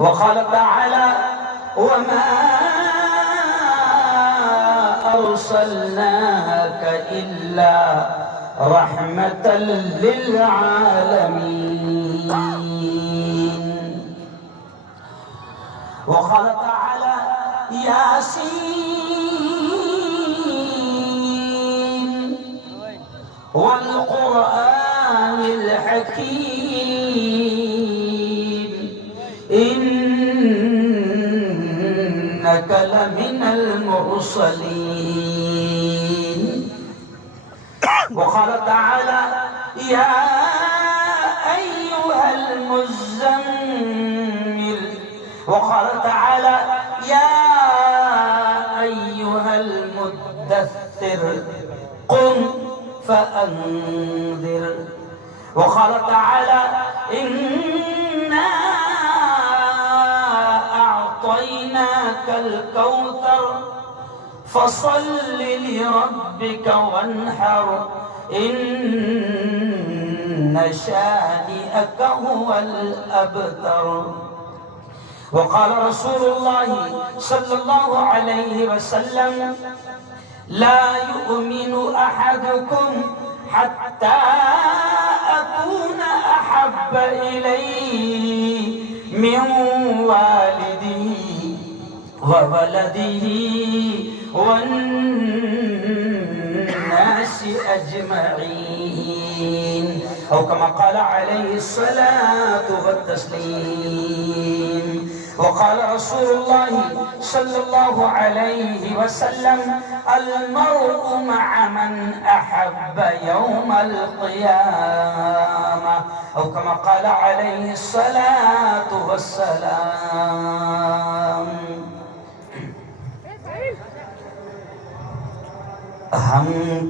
وقال تعالى وما أرسلناك إلا رحمة للعالمين. وقال تعالى ياسين والقرآن الحكيم إنك لمن المرسلين. وقال تعالى يا أيها المزمل. وقال تعالى يا أيها المدثر قم فأنذر. وقال تعالى إنا أعطيناك الكوثر فصل لربك وانحر إن شانئك هو الأبتر. وقال رسول الله صلى الله عليه وسلم لا يؤمن أحدكم حتى أكون أحب إليه من والده وولده والناس أجمعين أو كما قال عليه الصلاة والتسليم. وقال رسول الله صلى الله عليه وسلم المرء مع من أحب يوم القيامة أو كما قال عليه الصلاة والسلام. ہم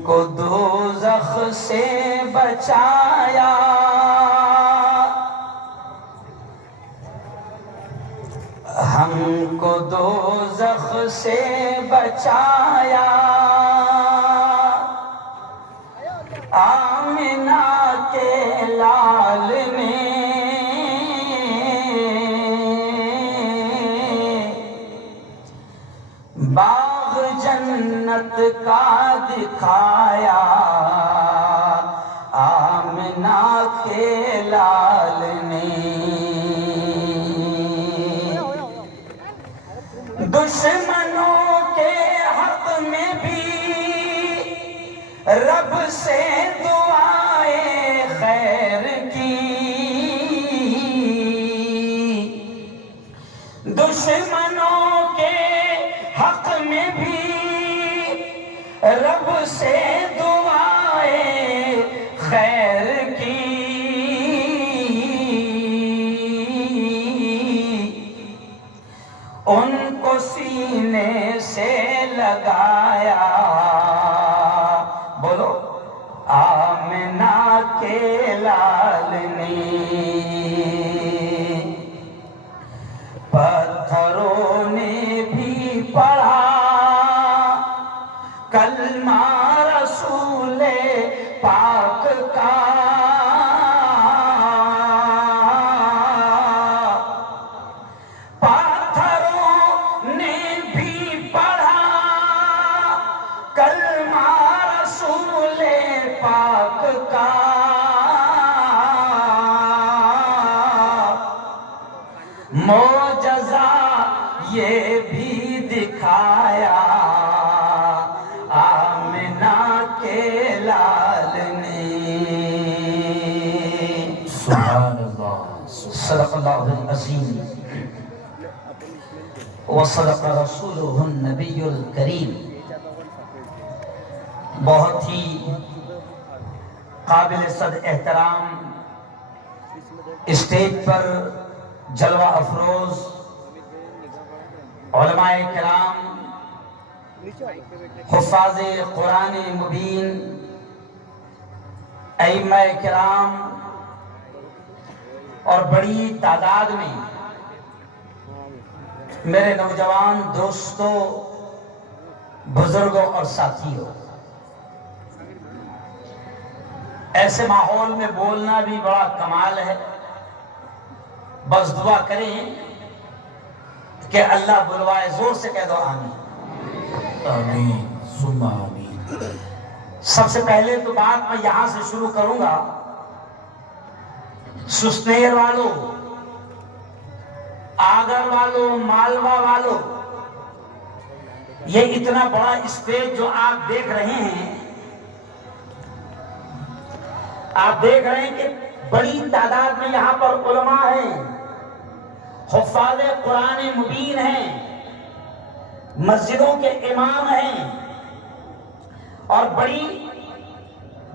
کو دوزخ سے بچایا ہم کو دوزخ سے بچایا آمنہ کے لال نے باغ جنت کا دکھایا آمنہ کے لال نے دشمنوں کے حق میں بھی رب سے دعائیں خیر کی دشمنوں کے حق میں بھی رب سے دعائیں خیر کی ان کو سینے سے لگایا بولو آمنہ کے لال نے پتھروں نے بھی پڑھا کلمہ رسول پاک کا پتھروں نے بھی پڑھا کلمہ رسول پاک کا معجزہ یہ بھی دکھایا آمنہ کے لال نے سبحان اللہ صدق اللہ العظیم وصدق رسولہ النبی الکریم. بہت ہی قابل صد احترام اسٹیج پر جلوہ افروز علماء کرام حفاظ قرآن مبین ائمہ کرام اور بڑی تعداد میں میرے نوجوان دوستوں بزرگوں اور ساتھیوں ایسے ماحول میں بولنا بھی بڑا کمال ہے. بس دعا کریں کہ اللہ بلوائے، زور سے کہہ دو آمین۔ آمین ثم آمین۔ سب سے پہلے تو بات میں یہاں سے شروع کروں گا، سستیر والوں، آگر والوں، مالوا والوں، یہ اتنا بڑا اسٹیج جو آپ دیکھ رہے ہیں، آپ دیکھ رہے ہیں کہ بڑی تعداد میں یہاں پر علماء ہیں، حفاظ قرآن مبین ہیں، مسجدوں کے امام ہیں، اور بڑی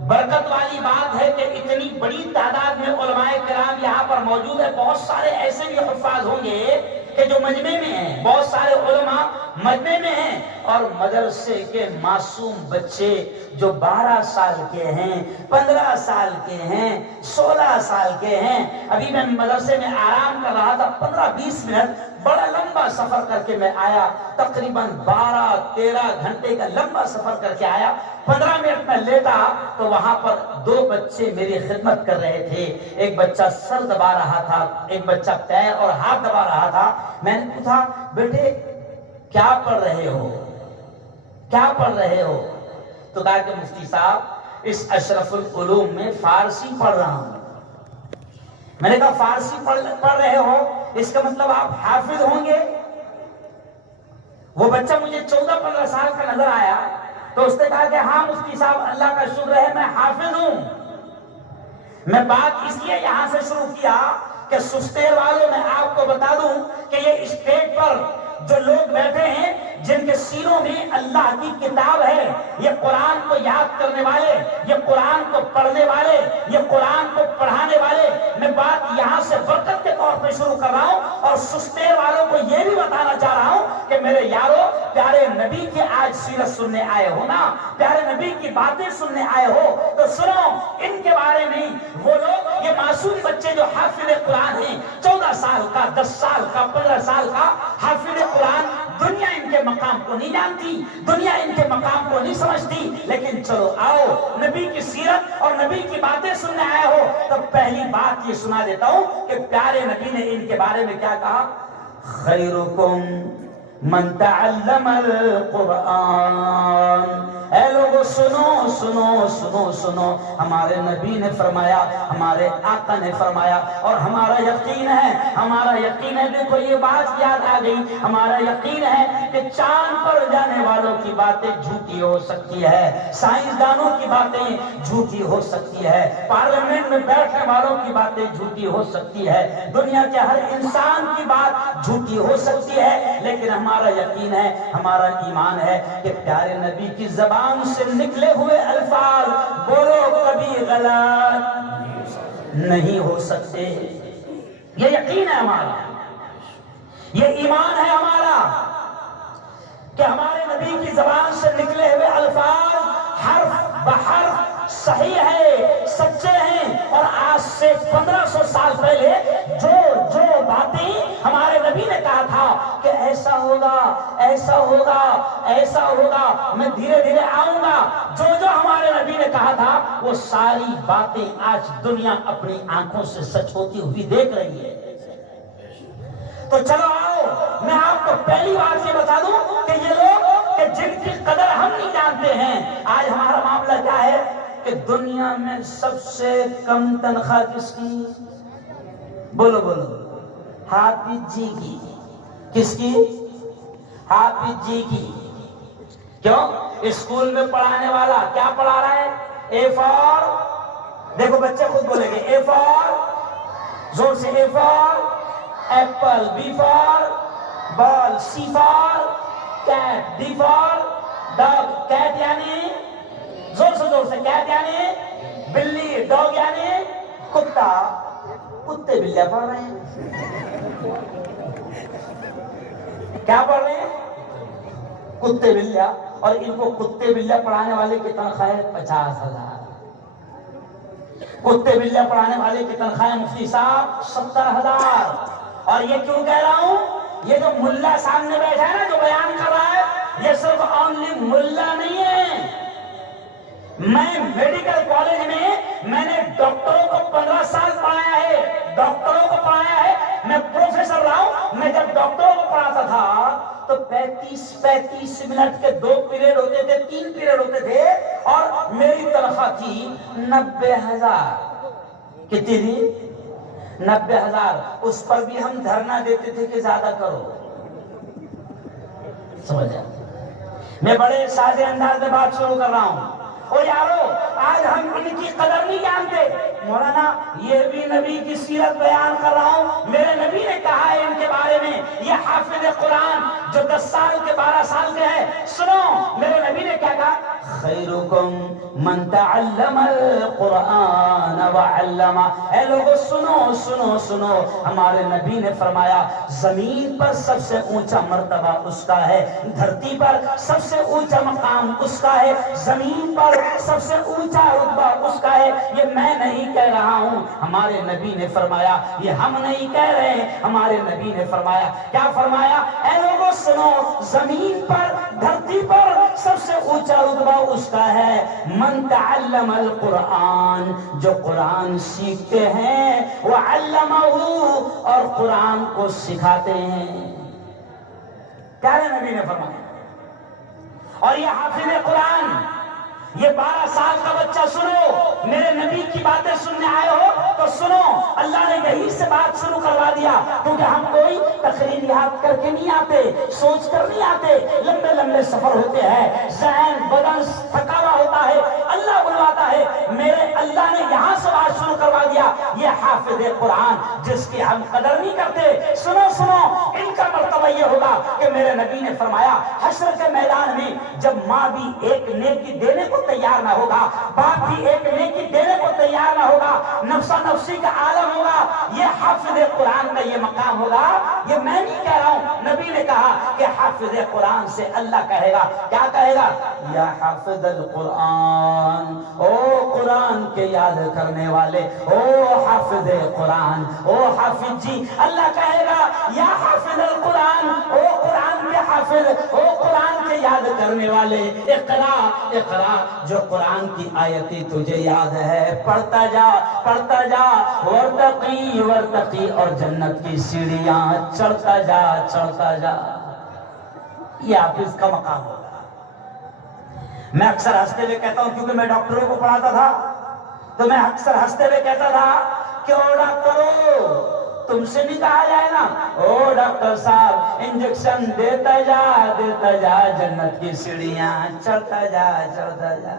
برکت والی بات ہے کہ اتنی بڑی تعداد میں علماء کرام یہاں پر موجود ہے۔ بہت سارے ایسے بھی حفاظ ہوں گے کہ جو مجمع میں ہیں، بہت سارے علماء مجمع میں ہیں، اور مدرسے کے معصوم بچے جو 12 سال کے ہیں، 15 سال کے ہیں، 16 سال کے ہیں۔ ابھی میں مدرسے میں آرام کر رہا تھا، 15-20 منٹ بڑا لمبا سفر کر کے میں آیا، تقریباً 12-13 گھنٹے کا لمبا سفر کر کے آیا۔ 15 منٹ میں لیٹا تو وہاں پر 2 بچے میری خدمت کر رہے تھے، ایک بچہ سر دبا رہا تھا، ایک بچہ پیر اور ہاتھ دبا رہا تھا۔ میں نے پوچھا بیٹے کیا پڑھ رہے ہو، کیا پڑھ رہے ہو؟ تو کہا کہ مفتی صاحب اس اشرف العلوم میں فارسی پڑھ رہا ہوں۔ میں نے کہا فارسی پڑھ رہے ہو، اس کا مطلب آپ حافظ ہوں گے؟ وہ بچہ مجھے 14-15 سال کا نظر آیا، تو اس نے کہا کہ ہاں مفتی صاحب اللہ کا شکر ہے میں حافظ ہوں۔ میں بات اس لیے یہاں سے شروع کیا کہ سستیر والوں میں آپ کو بتا دوں کہ یہ اسٹیج پر جو لوگ بیٹھے ہیں جن کے سینوں میں اللہ کی کتاب ہے، یہ قرآن کو یاد کرنے والے، یہ قرآن کو پڑھنے والے، یہ قرآن کو پڑھانے والے، میں بات یہاں سے برکت کے طور پہ شروع کر رہا ہوں، اور سستیر والوں کو یہ بھی بتانا چاہ رہا ہوں کہ میرے یارو، پیارے نبی کی آج سیرت سننے آئے ہو نا، پیارے نبی کی باتیں سننے آئے ہو تو سنو ان کے بارے میں۔ وہ لوگ، یہ معصوم بچے جو حافظ قرآن ہیں، 14 سال کا، 10 سال کا، 15 سال کا حافظ قرآن، دنیا ان کے مقام کو نہیں جانتی، دنیا ان کے مقام کو نہیں سمجھتی، لیکن چلو آؤ نبی کی سیرت اور نبی کی باتیں سننے آئے ہو تو پہلی بات یہ سنا دیتا ہوں کہ پیارے نبی نے ان کے بارے میں کیا کہا؟ خیرکم من تعلم القرآن۔ اے لوگو سنو سنو سنو سنو، ہمارے نبی نے فرمایا، ہمارے آقا نے فرمایا، اور ہمارا یقین ہے، ہمارا یقین ہے، دیکھو یہ بات یاد آ گئی، ہمارا یقین ہے کہ چاند پر جانے والوں کی باتیں جھوٹی ہو سکتی ہے، سائنسدانوں کی باتیں جھوٹی ہو سکتی ہے، پارلیمنٹ میں بیٹھنے والوں کی باتیں جھوٹی ہو سکتی ہے، دنیا کے ہر انسان کی بات جھوٹی ہو سکتی ہے، لیکن ہمارا یقین ہے، ہمارا ایمان ہے کہ پیارے نبی کی زبان سے نکلے ہوئے الفاظ بولو کبھی غلط نہیں ہو سکتے۔ یہ یقین ہے ہمارا، یہ ایمان ہے ہمارا کہ ہمارے نبی کی زبان سے نکلے ہوئے الفاظ حرف بحرف صحیح ہے، سچے ہیں، اور آج سے 1500 سال پہلے جو باتیں ہمارے نبی نے کہا تھا کہ ایسا ہوگا، ایسا ہوگا، ایسا ہوگا، میں دھیرے دھیرے آؤں گا، جو ہمارے نبی نے کہا تھا وہ ساری باتیں آج دنیا اپنی آنکھوں سے سچ ہوتی ہوئی دیکھ رہی ہے۔ تو چلو آؤ میں آپ کو پہلی بات یہ بتا دوں کہ یہ لوگ کہ جن کی قدر ہم نہیں جانتے ہیں، آج ہمارا معاملہ کیا ہے کہ دنیا میں سب سے کم تنخواہ کس کی؟ بولو بولو، حافظ جی کی۔ کس کی؟ حافظ جی کی۔ کیوں؟ اسکول میں پڑھانے والا کیا پڑھا رہا ہے؟ اے فار، دیکھو بچے خود بولیں گے اے فار، زور سے A for apple, B for ball, C for cat, D for dog. Cat یعنی زور سے کیٹ یعنی بلی، ڈاگ یعنی کتا۔ کتے بلیاں پڑھ رہے ہیں، کیا پڑھ رہے ہیں؟ کتے بلیاں، اور ان کو کتے بلیاں پڑھانے والے کی تنخواہ ہے 50,000۔ کتے بلیاں پڑھانے والے کی تنخواہ مفتی صاحب 70,000۔ اور یہ کیوں کہہ رہا ہوں؟ یہ جو ملا سامنے بیٹھا ہے نا، جو بیان کر رہا ہے، یہ صرف اونلی ملا نہیں ہے۔ میں میڈیکل کالج میں نے ڈاکٹروں کو 15 سال پڑھایا ہے، ڈاکٹروں کو پڑھایا ہے، میں پروفیسر رہا ہوں۔ میں جب ڈاکٹروں کو پڑھاتا تھا 35 منٹ کے 2 پیریڈ ہوتے تھے، 3 پیریڈ ہوتے تھے، اور میری تنخواہ تھی 90,000۔ کتنی تھی؟ 90,000۔ اس پر بھی ہم دھرنا دیتے تھے کہ زیادہ کرو۔ سمجھا؟ میں بڑے سادے انداز میں بات شروع کر رہا ہوں۔ او یارو، آج ہم ان کی قدر نہیں جانتے۔ مولانا یہ بھی نبی کی سیرت بیان کر رہا ہوں، میرے نبی نے کہا ہے ان کے بارے میں، یہ حافظ قرآن جو 10 سال کے 12 سال کے ہیں، سنو میرے نبی نے کیا کہا؟ خیرکم من تعلم القرآن وعلمہ۔ اے لوگو سنو سنو سنو، ہمارے نبی نے فرمایا زمین پر سب سے اونچا مرتبہ اس کا ہے، دھرتی پر سب سے اونچا مقام اس کا ہے، زمین پر سب سے اونچا رتبہ اس کا ہے۔ یہ میں نہیں کہہ رہا ہوں، ہمارے نبی نے فرمایا، یہ ہم نہیں کہہ رہے ہیں، ہمارے نبی نے فرمایا۔ کیا فرمایا؟ اے لوگو سنو، زمین پر دھرتی پر سب سے اونچا رتبہ اس کا ہے، من تعلم القرآن، جو قرآن سیکھتے ہیں، وعلمہ، اور قرآن کو سکھاتے ہیں۔ پیارے نبی نے فرمایا۔ اور یہ حافظ قرآن، یہ 12 سال کا بچہ، سنو میرے نبی کی باتیں سننے آئے ہو تو سنو، اللہ نے یہی سے بات شروع کروا دیا، کیونکہ ہم کوئی تقریر یاد کر کے نہیں آتے، سوچ کر نہیں آتے، لمبے لمبے سفر ہوتے ہیں، ذہن بدن تھکا ہوا ہوتا ہے، اللہ بلواتا ہے۔ میرے اللہ نے یہاں سے بات شروع کروا دیا، یہ حافظ قرآن جس کی ہم قدر نہیں کرتے۔ سنو سنو، ان کا مرتبہ یہ ہوگا کہ میرے نبی نے فرمایا حشر کے میدان میں جب ماں بھی ایک نیکی دینے کو تیار نہ ہوگا، باپ بھی ایک نیکی دینے کو تیار نہ ہوگا، نفسا نفسی کا عالم ہوگا، یہ حافظ قرآن کا یہ مقام ہوگا۔ یہ میں نہیں کہہ رہا ہوں، نبی نے کہا کہ حافظ قرآن سے اللہ کہے گا، کیا کہے گا؟ یا حافظ القرآن، او قرآن کے یاد کرنے والے، او حافظ قرآن، او حافظ جی، اللہ کہے گا یا حافظ القرآن، او قرآن کے حافظ، او قرآن کے یاد کرنے والے، اقرا اقرا، جو قرآن کی آیتیں تجھے یاد ہے پڑھتا جا پڑھتا جا، ورتقی ورتقی، اور جنت کی سیڑھیاں چڑھتا جا چڑھتا جا۔ یہ حافظ کا مقام ہوگا۔ میں اکثر ہنستے ہوئے کہتا ہوں، کیونکہ میں ڈاکٹروں کو پڑھاتا تھا، تو میں اکثر ہنستے ہوئے کہتا تھا کہ او ڈاکٹروں، تم سے نہیں کہا جائے نا، او ڈاکٹر صاحب انجیکشن دیتا جا، جنت کی سیڑھیاں چڑھتا جا چڑھتا جا۔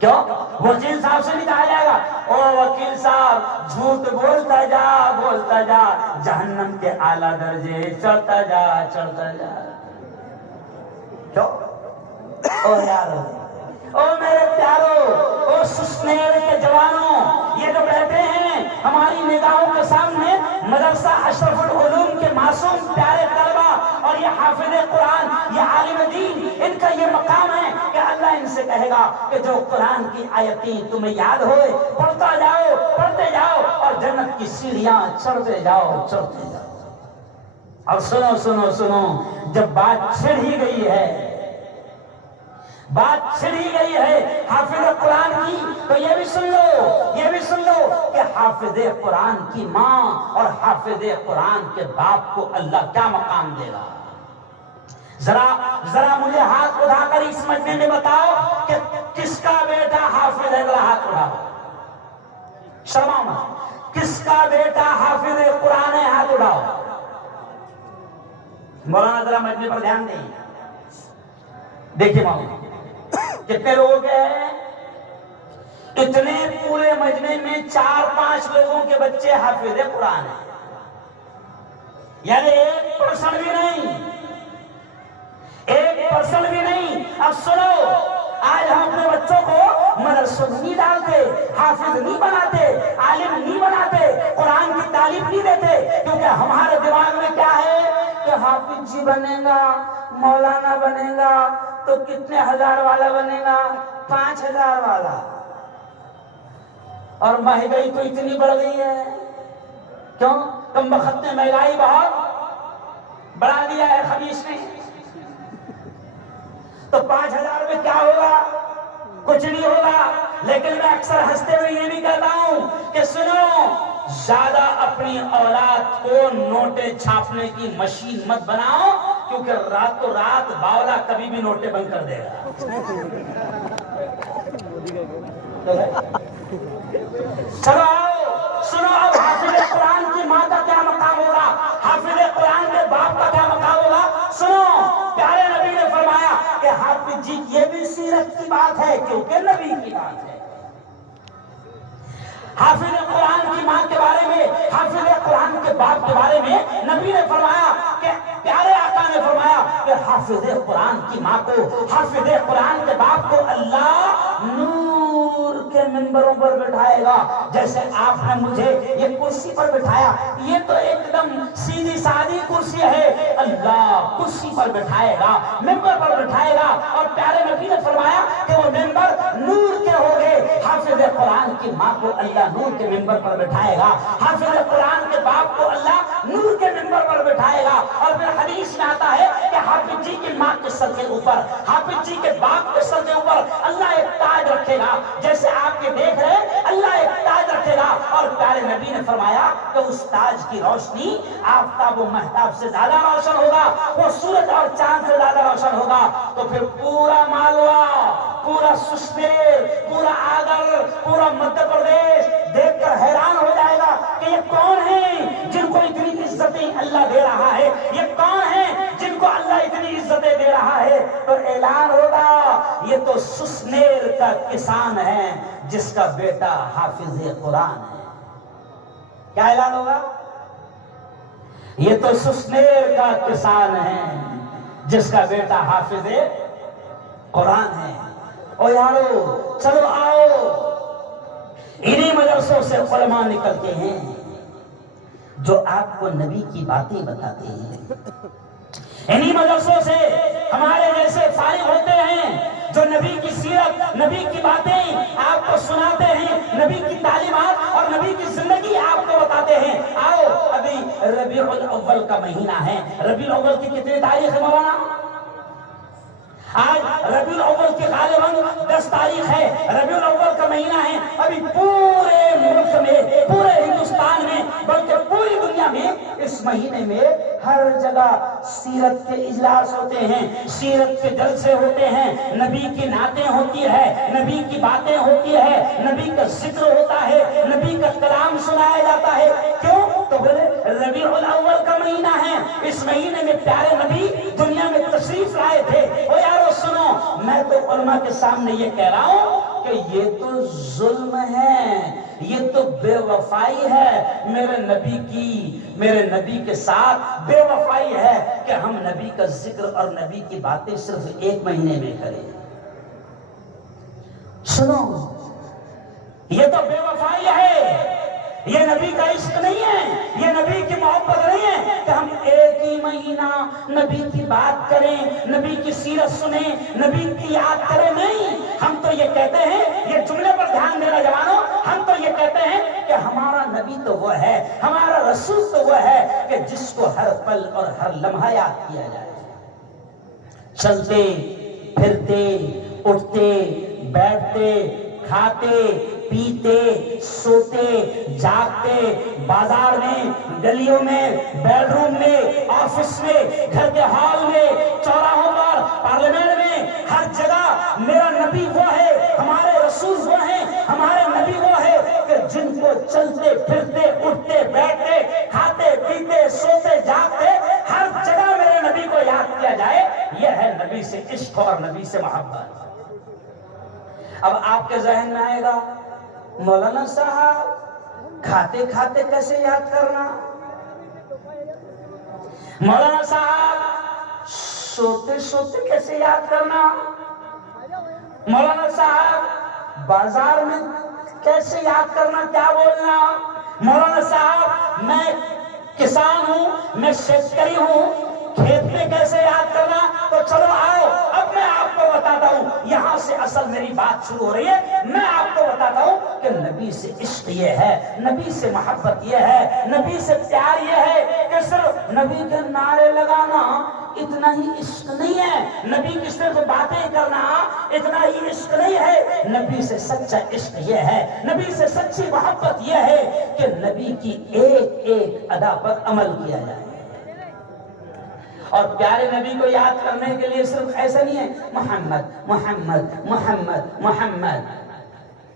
کیوں؟ وکیل صاحب سے نہیں کہا جائے گا او وکیل صاحب جھوٹ بولتا جا، جہنم کے اعلیٰ درجے چڑھتا جا چڑھتا جا۔ کیوں؟ او یارو، او میرے پیارو، او سسنیر کے جوانوں، یہ جو بیٹھے ہیں ہماری نگاہوں کے سامنے، مدرسہ اشرف العلوم کے معصوم پیارے طلبہ، اور یہ حافظ قرآن، یہ عالم دین، ان کا یہ مقام ہے کہ اللہ ان سے کہے گا کہ جو قرآن کی آیتیں تمہیں یاد ہوئے پڑھتا جاؤ، پڑھتے جاؤ، اور جنت کی سیڑھیاں چڑھتے جاؤ چڑھتے جاؤ۔ اور سنو سنو سنو، جب بات چھڑ ہی گئی ہے، بات چھڑی گئی ہے حافظ قرآن کی، تو یہ بھی سن لو کہ حافظ قرآن کی ماں اور حافظ قرآن کے باپ کو اللہ کیا مقام دے گا۔ ذرا مجھے ہاتھ اٹھا کر اس مجمع میں بتاؤ کہ کس کا بیٹا حافظ ہے؟ ذرا ہاتھ اٹھاؤ، شرماؤ مت، کس کا بیٹا حافظ قرآن ہے؟ ہاتھ اٹھاؤ۔ مولانا ذرا مجمع پر دھیان دیں، دیکھیے مولانا کتنے لوگ ہیں؟ اتنے پورے مجمع میں 4-5 لوگوں کے بچے حافظ قرآن ہیں، یعنی 1% بھی نہیں، 1% بھی نہیں۔ اب سنو، آج ہم اپنے بچوں کو مدرسوں میں نہیں ڈالتے، حافظ نہیں بناتے، عالم نہیں بناتے، قرآن کی تعلیم نہیں دیتے، کیونکہ ہمارے دماغ میں کیا ہے کہ حافظ جی بنے گا، مولانا بنے گا تو کتنے ہزار والا بنے گا؟ 5,000 والا۔ اور مہنگائی تو اتنی بڑھ گئی ہے، کیوں؟ کم بخت نے مہنگائی بہت بڑھا دیا ہے خبیث نے، تو 5,000 میں کیا ہوگا؟ کچھ نہیں ہوگا۔ لیکن میں اکثر ہنستے ہوئے یہ بھی کہتا ہوں کہ سنو، زیادہ اپنی اولاد کو نوٹیں چھاپنے کی مشین مت بناؤ، کیونکہ راتوں رات باولا کبھی بھی نوٹیں بند کر دے گا۔ چلو آؤ سنو، اب حافظ قرآن کی ماں کا کیا مقام ہوگا، حافظ قرآن کے باپ کا کیا مقام ہوگا۔ سنو، پیارے نبی نے فرمایا کہ حافظ جی یہ بھی سیرت کی بات ہے کیونکہ نبی کی بات ہے۔ حافظ قرآن کی ماں کے بارے میں، حافظ قرآن کے باپ کے بارے میں نبی نے فرمایا کہ پیارے آقا نے فرمایا کہ حافظ قرآن کی ماں کو، حافظ قرآن کے باپ کو اللہ نور کے منبروں پر بٹھائے گا، جیسے آپ نے مجھے یہ کرسی پر بٹھایا، یہ تو ایک دم سیدھی سادی کرسی ہے، اللہ کرسی پر بٹھائے گا، منبر پر بٹھائے گا، اور پیارے نبی نے فرمایا کہ وہ منبر نور کے ہوگے۔ حافظ قرآن کی ماں کو اللہ نور کے منبر پر بٹھائے گا، حافظ قرآن کے باپ کو اللہ نور کے منبر پر بٹھائے گا، اور پھر حدیث میں آتا ہے کہ حافظ جی کی ماں کے سر کے اوپر، حافظ جی کے باپ کے سر کے اوپر اللہ ایک تاج رکھے گا، جیسے آپ کے دیکھ رہے اللہ ایک تاج رکھے گا، اور پیارے نبی نے فرمایا کہ اس تاج کی روشنی آفتاب و مہتاب سے زیادہ روشن ہوگا، وہ سورج اور چاند سے زیادہ روشن ہوگا۔ تو پھر پورا مالوا، پورا سسنیر، پورا آگر، پورا مدھیہ پردیش دیکھ کر حیران ہو جائے گا کہ یہ کون ہیں جن کو اتنی عزتیں اللہ دے رہا ہے، یہ کون ہیں جن کو اللہ اتنی عزتیں دے رہا ہے۔ تو اعلان ہوگا یہ تو سسنیر کا کسان ہے جس کا بیٹا حافظ قرآن ہے۔ کیا اعلان ہوگا؟ یہ تو سسنیر کا کسان ہے جس کا بیٹا حافظ قرآن ہے۔ او یارو چلو آؤ، انہی مدرسوں سے علماء نکلتے ہیں جو آپ کو نبی کی باتیں بتاتے ہیں، انہی مدرسوں سے ہمارے جیسے فارغ ہوتے ہیں جو نبی کی سیرت، نبی کی باتیں آپ کو سناتے ہیں، نبی کی تعلیمات اور نبی کی زندگی آپ کو بتاتے ہیں۔ آؤ، ابھی ربیع الاول کا مہینہ ہے، ربیع الاول کی کتنی تاریخ ہے مولانا؟ آج ربیع الاول کی غالباً 10 تاریخ ہے، ربیع الاول کا مہینہ ہے۔ ابھی پورے ملک میں، پورے ہندوستان میں، بلکہ پوری دنیا میں اس مہینے میں ہر جگہ سیرت کے اجلاس ہوتے ہیں، سیرت کے جلسے ہوتے ہیں، نبی کی نعتیں ہوتی ہے، نبی کی باتیں ہوتی ہے، نبی کا ذکر ہوتا ہے، نبی کا کلام سنایا جاتا ہے۔ کیوں؟ تو بولے ربیع الاول کا مہینہ ہے، اس مہینے میں پیارے نبی دنیا میں تشریف لائے تھے۔ او یارو سنو، میں تو علماء کے سامنے یہ کہہ رہا ہوں کہ یہ تو ظلم ہے، یہ تو بے وفائی ہے میرے نبی کے ساتھ، بے وفائی ہے کہ ہم نبی کا ذکر اور نبی کی باتیں صرف ایک مہینے میں کریں۔ سنو، یہ تو بے وفائی ہے، یہ نبی کا عشق نہیں ہے، یہ نبی کی محبت نہیں ہے کہ ہم ایک ہی مہینہ نبی کی بات کریں، نبی کی سیرت سنیں، نبی کی یاد کریں۔ نہیں، ہم تو یہ کہتے ہیں، یہ جملے پر دھیان دینا جوانوں، ہم تو یہ کہتے ہیں کہ ہمارا نبی تو وہ ہے، ہمارا رسول تو وہ ہے کہ جس کو ہر پل اور ہر لمحہ یاد کیا جائے۔ چلتے پھرتے، اٹھتے بیٹھتے، کھاتے پیتے، سوتے جاگتے، بازار میں، گلیوں میں، بیڈ روم میں، آفس میں، گھر کے ہال میں، چوراہوں پر، پارلیمنٹ میں، ہر جگہ میرا نبی وہ ہے، ہمارے رسول وہ ہیں، ہمارے نبی وہ ہے کہ جن کو چلتے پھرتے، اٹھتے بیٹھتے، کھاتے پیتے، سوتے جاگتے، ہر جگہ میرے نبی کو یاد کیا جائے۔ یہ ہے نبی سے عشق اور نبی سے محبت۔ اب آپ کے ذہن میں آئے گا مولانا صاحب کھاتے کھاتے کیسے یاد کرنا، مولانا صاحب سوتے سوتے کیسے یاد کرنا، مولانا صاحب بازار میں کیسے یاد کرنا، کیا بولنا، مولانا صاحب میں کسان ہوں، میں شیتکری ہوں، کھیت میں کیسے یاد کرنا۔ تو چلو آؤ، اب میں آپ کو بتاتا ہوں، یہاں سے اصل میری بات شروع ہو رہی ہے۔ میں آپ کو بتاتا ہوں کہ نبی سے عشق یہ ہے، نبی سے محبت یہ ہے، نبی سے پیار یہ ہے کہ کہ صرف نبی کے نعرے لگانا اتنا ہی عشق نہیں ہے، نبی کی صرف باتیں کرنا اتنا ہی عشق نہیں ہے، نبی سے سچا عشق یہ ہے، نبی سے سچی محبت یہ ہے کہ نبی کی ایک ایک ادا پر عمل کیا جائے۔ اور پیارے نبی کو یاد کرنے کے لیے صرف ایسا نہیں ہے محمد محمد محمد محمد،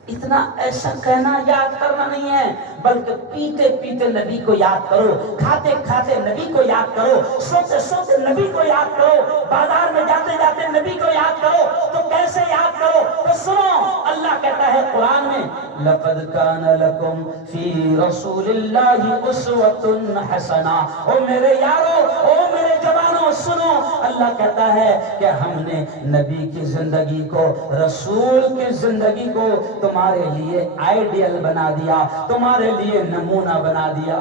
اتنا ایسا کہنا یاد کرنا نہیں ہے، بلکہ پیتے پیتے نبی کو یاد کرو، کھاتے کھاتے نبی کو یاد کرو، سوتے سوتے نبی کو یاد کرو، بازار میں جاتے جاتے نبی کو یاد کرو۔ تو کیسے یاد کرو؟ تو سنو، اللہ کہتا ہے قرآن میں لَقَدْ كَانَ لَكُمْ فِي رَسُولِ اللَّهِ أُسْوَةٌ حَسَنَةٌ۔ او میرے یارو، او میرے جوانوں سنو، اللہ کہتا ہے کہ ہم نے نبی کی زندگی کو، رسول کی زندگی کو تمہارے لیے آئیڈیل بنا دیا، تمہارے لیے نمونہ بنا دیا۔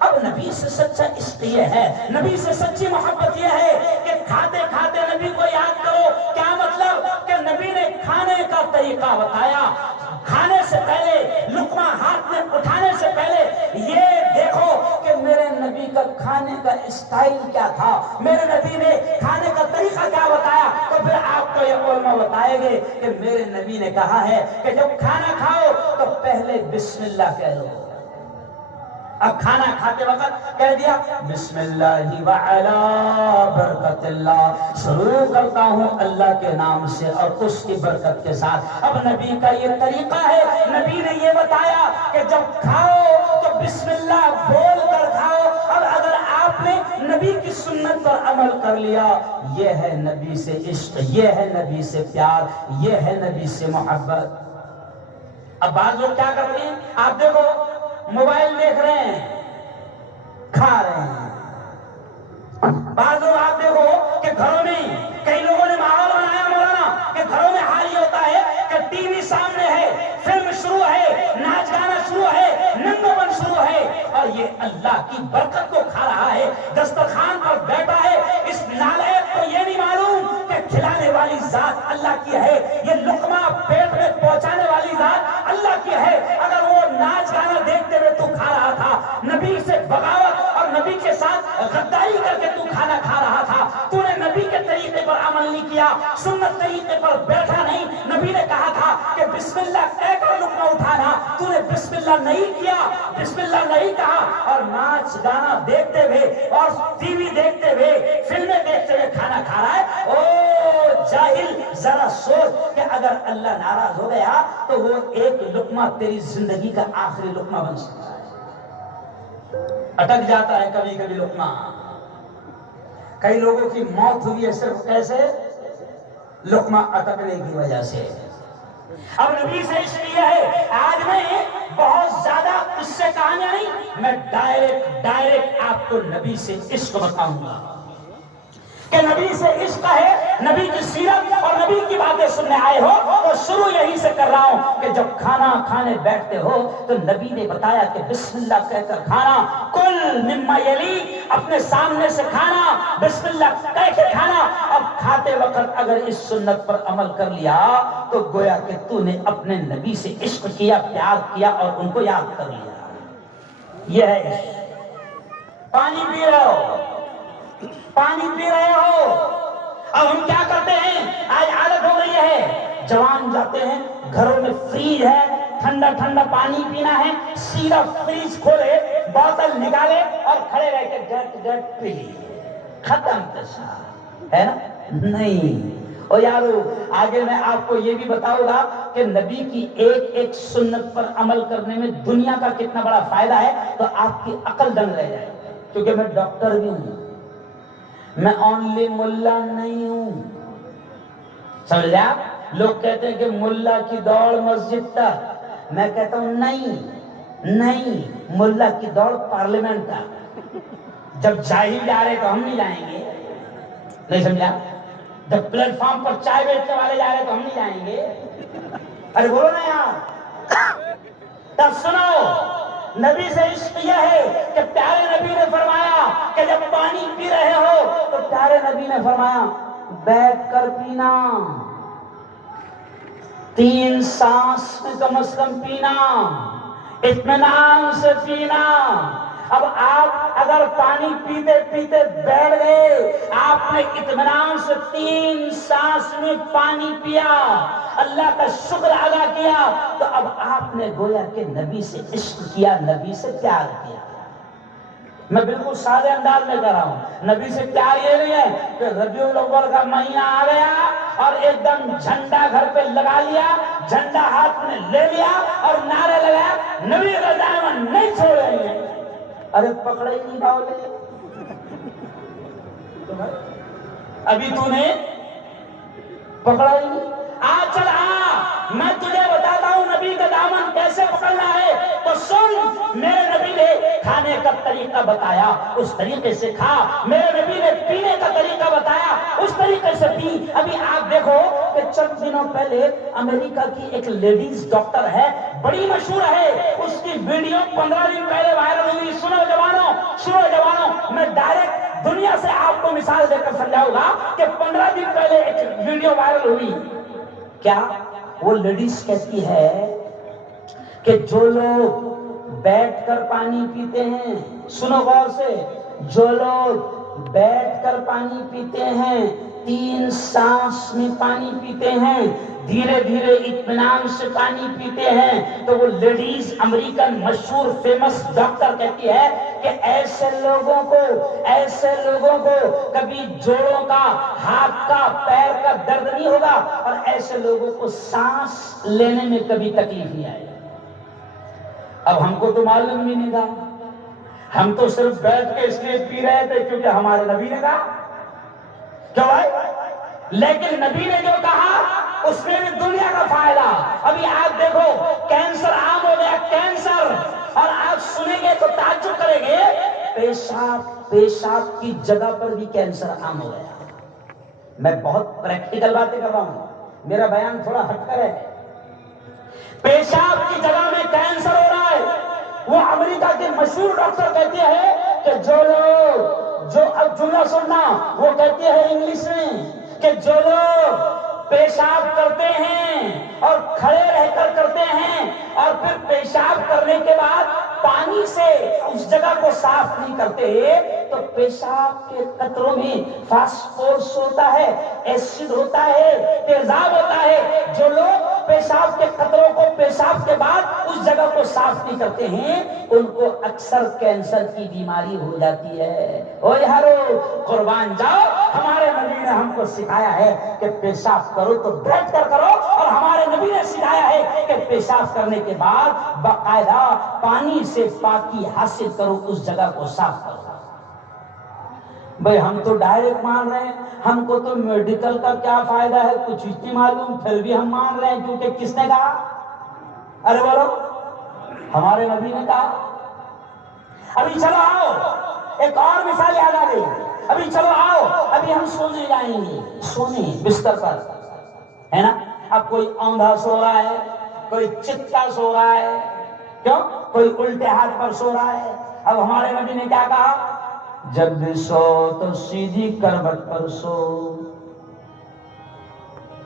اب نبی سے سچا عشق یہ ہے، نبی سے سچی محبت یہ ہے کہ کھاتے کھاتے نبی کو یاد کرو۔ کیا مطلب؟ کہ نبی نے کھانے کا طریقہ بتایا، کھانے سے پہلے، لقمہ ہاتھ میں اٹھانے سے پہلے یہ دیکھو کہ میرے نبی کا کھانے کا اسٹائل کیا تھا، میرے نبی نے کھانے کا طریقہ کیا بتایا۔ تو پھر آپ کو یہ علماء بتائیں گے کہ میرے نبی نے کہا ہے کہ جب کھانا کھاؤ تو پہلے بسم اللہ کہہ لو۔ اب کھانا کھاتے وقت کہہ دیا بسم اللہ وعلا برکت اللہ، شروع کرتا ہوں اللہ کے نام سے اور اس کی برکت کے ساتھ۔ اب نبی کا یہ طریقہ ہے، نبی نے یہ بتایا کہ جب کھاؤ تو بسم اللہ بول کر کھاؤ۔ اب اگر آپ نے نبی کی سنت پر عمل کر لیا، یہ ہے نبی سے عشق، یہ ہے نبی سے پیار، یہ ہے نبی سے محبت۔ اب بعض لوگ کیا کرتے ہیں، آپ دیکھو موبائل دیکھ رہے ہیں، کھا رہے ہیں۔ بعض لوگ آپ دیکھو کہ گھروں میں، کئی لوگوں نے ماحول بنایا مولانا کہ گھروں میں حال یہ ہوتا ہے کہ ٹی وی سامنے ہے، فلم شروع ہے، ناچ گانا شروع ہے، ننگو بن شروع ہے، اور یہ اللہ کی برکت کو کھا رہا ہے، دسترخوان پر بیٹھا ہے۔ اس نالائق کو یہ نہیں معلوم کہ کھلانے والی ذات اللہ کی ہے، یہ لقمہ پیٹ میں پہنچانے والی ذات اللہ کی ہے۔ اگر وہ ناچ گانا دیکھتے ہوئے تو کھا رہا تھا، نبی سے بغاوت اور نبی کے ساتھ غداری کر کے تو کھانا کھا رہا تھا، تو نے نبی کے طریقے پر عمل نہیں کیا، سنت طریقے پر بیٹھا نہیں۔ نبی نے کہا تھا کہ بسم اللہ کہہ کر لقمہ اٹھانا، تو نے بسم اللہ نہیں کیا، بسم اللہ نہیں کہا، اور ناچ گانا دیکھتے ہوئے اور ٹی وی دیکھتے ہوئے، فلمیں دیکھتے ہوئے کھانا کھا رہا ہے۔ او جاہل، ذرا سوچ کہ اگر اللہ ناراض ہو گیا تو وہ ایک لقمہ تیری زندگی کا آخری لقمہ بن سکتا ہے۔ اٹک جاتا ہے کبھی کبھی لقمہ۔ کئی لوگوں کی موت ہوئی ہے صرف کیسے؟ لقمہ اٹکنے کی وجہ سے۔ اب نبی سے عشق یہ ہے، آج میں بہت زیادہ اس سے کہانیاں نہیں، میں ڈائریکٹ آپ کو نبی سے عشق بتاؤں گا کہ نبی سے عشق ہے، نبی کی سیرت اور نبی کی باتیں سننے آئے ہو تو شروع یہی سے کر رہا ہوں کہ جب کھانا کھانے بیٹھتے ہو تو نبی نے بتایا کہ بسم اللہ کہہ کر کھانا، کل مما یلی، اپنے سامنے سے کھانا، بسم اللہ کہہ کے کھانا۔ اب کھاتے وقت اگر اس سنت پر عمل کر لیا تو گویا کہ تو نے اپنے نبی سے عشق کیا، پیار کیا اور ان کو یاد کر لیا۔ یہ ہے عشق۔ پانی پی رہے ہو، پانی پی رہے ہو، اب ہم کیا کرتے ہیں، آج عادت ہو گئی ہے، جوان جاتے ہیں گھروں میں فریج ہے، ٹھنڈا ٹھنڈا پانی پینا ہے، سیدھا فریج کھولے، بوتل نکالے اور کھڑے رہ کے گٹ گٹ پی، ختم قصہ ہے نا؟ نہیں۔ اور یارو آگے میں آپ کو یہ بھی بتاؤں گا کہ نبی کی ایک ایک سنت پر عمل کرنے میں دنیا کا کتنا بڑا فائدہ ہے، تو آپ کی عقل دنگ رہ جائے، کیونکہ میں ڈاکٹر بھی ہوں، میں اونلی ملا نہیں ہوں، سمجھ آپ؟ لوگ کہتے ہیں کہ ملا کی دوڑ مسجد تک، میں کہتا ہوں نہیں، ملا کی دوڑ پارلیمنٹ تک۔ جب جاہل جا رہے تو ہم نہیں جائیں گے، نہیں سمجھا؟ جب پلیٹ فارم پر چائے بیچنے والے جا رہے تو ہم نہیں جائیں گے، ارے بولو نا یار۔ تب سنو، نبی سے عشق یہ ہے کہ پیارے نبی نے فرمایا کہ جب پانی پی رہے ہو تو پیارے نبی نے فرمایا بیٹھ کر پینا، 3 سانس میں کم از کم پینا، اطمینان سے پینا۔ اب آپ اگر پانی پیتے پیتے بیٹھ گئے، آپ نے اطمینان سے 3 سانس میں پانی پیا، اللہ کا شکر ادا کیا، تو اب آپ نے گویا کہ نبی سے عشق کیا، نبی سے پیار کیا۔ میں بالکل سادے انداز میں کر رہا ہوں، نبی سے پیار یہ نہیں ہے کہ ربیع الاول کا مہینہ آ گیا اور ایک دم جھنڈا گھر پہ لگا لیا، جھنڈا ہاتھ میں لے لیا اور نعرے لگایا نبی کا دامن نہیں چھوڑیں گے۔ ارے پکڑے ہی نہیں باولے، ابھی تو نے پکڑا ہی نہیں۔ چل میں تجھے بتاتا ہوں نبی کا دامن کیسے پکڑنا ہے، تو سن، میرے نبی نے کھانے کا طریقہ بتایا، اس طریقے سے کھا، میرے نبی نے پینے کا طریقہ بتایا، اس طریقے سے پی۔ ابھی آپ دیکھو کہ چند دنوں پہلے امریکہ کی ایک لیڈیز ڈاکٹر ہے، بڑی مشہور ہے، اس کی ویڈیو 15 دن پہلے وائرل ہوئی۔ سنو جوانوں، میں ڈائریکٹ دنیا سے آپ کو مثال دے کر سمجھاؤں گا کہ 15 دن پہلے ایک ویڈیو وائرل ہوئی۔ کیا وہ لیڈیز کہتی ہے کہ جو لوگ بیٹھ کر پانی پیتے ہیں، سنو غور سے، جو لوگ بیٹھ کر پانی پیتے ہیں، 3 سانس میں پانی پیتے ہیں، دھیرے دھیرے اطمینان سے پانی پیتے ہیں، تو وہ لیڈیز امریکن مشہور فیمس ڈاکٹر کہتی ہے کہ ایسے لوگوں کو کبھی جوڑوں کا، ہاتھ کا، پیر کا درد نہیں ہوگا، اور ایسے لوگوں کو سانس لینے میں کبھی تکلیف نہیں آئے گی۔ اب ہم کو تو معلوم بھی نہیں تھا، ہم تو صرف بیٹھ کے اس لیے پی رہے تھے کیونکہ ہمارے نبی نے کہا، کیوں بھائی؟ لیکن نبی نے جو کہا اس میں بھی دنیا کا فائدہ۔ ابھی آپ دیکھو کینسر عام ہو گیا، کینسر، اور آپ سنیں گے تو تعجب کریں گے، پیشاب کی جگہ پر بھی کینسر عام ہو گیا۔ میں بہت پریکٹیکل باتیں کر رہا ہوں، میرا بیان تھوڑا ہٹ کر ہے۔ پیشاب کی جگہ میں کینسر ہو رہا ہے۔ وہ امریکہ کے مشہور ڈاکٹر کہتے ہیں کہ اب جملہ سننا، وہ کہتے ہیں انگلش میں کہ جو لوگ پیشاب کرتے ہیں اور کھڑے رہ کر کرتے ہیں اور پھر پیشاب کرنے کے بعد پانی سے اس جگہ کو صاف نہیں کرتے، تو پیشاب کے قطروں میں فاسفورس ہوتا ہے، ایسڈ ہوتا ہے، تیزاب ہوتا ہے۔ جو لوگ پیشاب کے قطروں کو پیشاب کے بعد اس جگہ کو صاف نہیں کرتے ہیں، ان کو اکثر کینسر کی بیماری ہو جاتی ہے۔ او یارو قربان جاؤ، ہمارے نبی نے ہم کو سکھایا ہے کہ پیشاب کرو تو بیٹھ کر کرو، اور ہمارے نبی نے سکھایا ہے کہ پیشاب کرنے کے بعد باقاعدہ پانی سے پاکی حاصل کرو، اس جگہ کو صاف کرو۔ بھئی ہم تو ڈائریکٹ مان رہے ہیں، ہم کو تو میڈیکل کا کیا فائدہ ہے کچھ نہیں معلوم، پھر بھی ہم مان رہے ہیں کیونکہ کس نے کہا؟ ارے بولو، ہمارے نبی نے کہا۔ ابھی چلو آؤ، ایک اور مثال یاد آ گئی۔ ابھی چلو آؤ، ابھی ہم سونے جائیں گے، سونے بستر پر، ہے نا؟ اب کوئی اوندھا سو رہا ہے، کوئی چتا سو رہا ہے، کیوں؟ کوئی الٹے ہاتھ پر سو رہا ہے۔ اب ہمارے نبی نے کیا کہا؟ جب بھی سو تو سیدھی کروٹ پر سو۔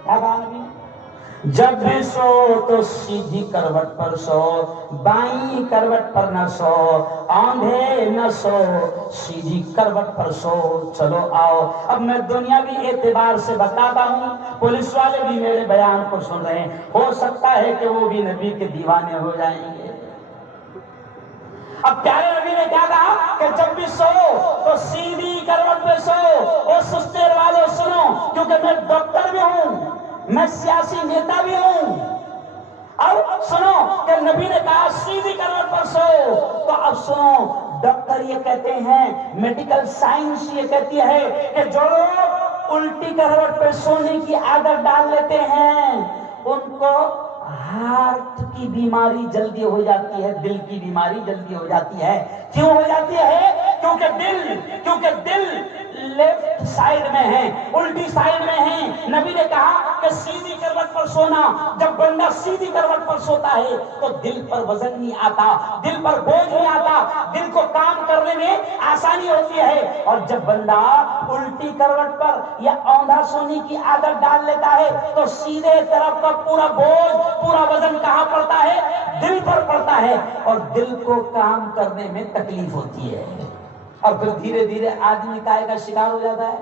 کیا کہا نبی نے؟ جب بھی سو تو سیدھی کروٹ پر سو، بائیں کروٹ پر نہ سو، آندھے نہ سو، سیدھی کروٹ پر سو۔ چلو آؤ، اب میں دنیاوی اعتبار سے بتاتا ہوں، پولیس والے بھی میرے بیان کو سن رہے ہیں، ہو سکتا ہے کہ وہ بھی نبی کے دیوانے ہو جائیں گے۔ اب پیارے نبی نے کیا کہا کہ جب بھی سو تو سیدھی کروٹ پہ سو۔ اور سستے والوں سنو، کیونکہ میں ڈاکٹر بھی ہوں، میں سیاسی نیتا بھی ہوں، اب سنو کہ نبی نے کہا سیدھی کروٹ پر سو، تو اب سنو، ڈاکٹر یہ کہتے ہیں، میڈیکل سائنس یہ کہتی ہے کہ جو لوگ الٹی کروٹ پہ سونے کی عادت ڈال لیتے ہیں ان کو ہارٹ کی بیماری جلدی ہو جاتی ہے، دل کی بیماری جلدی ہو جاتی ہے۔ کیوں ہو جاتی ہے؟ کیونکہ دل لیفٹ سائڈ میں ہیں، الٹی سائڈ میں ہیں۔ نبی نے کہا کہ سیدھی کروٹ پر سونا، جب بندہ سیدھی کروٹ پر سوتا ہے تو دل پر وزن نہیں آتا، دل پر بوجھ نہیں آتا، دل کو کام کرنے میں آسانی ہوتی ہے۔ اور جب بندہ الٹی کروٹ پر یا اوندھا سونے کی عادت ڈال لیتا ہے تو سیدھے طرف کا پورا بوجھ، پورا وزن کہاں پڑتا ہے؟ دل پر پڑتا ہے، اور دل کو کام کرنے میں تکلیف ہوتی ہے، اور پھر دھیرے دھیرے آدمی کائے کا شکار ہو جاتا ہے۔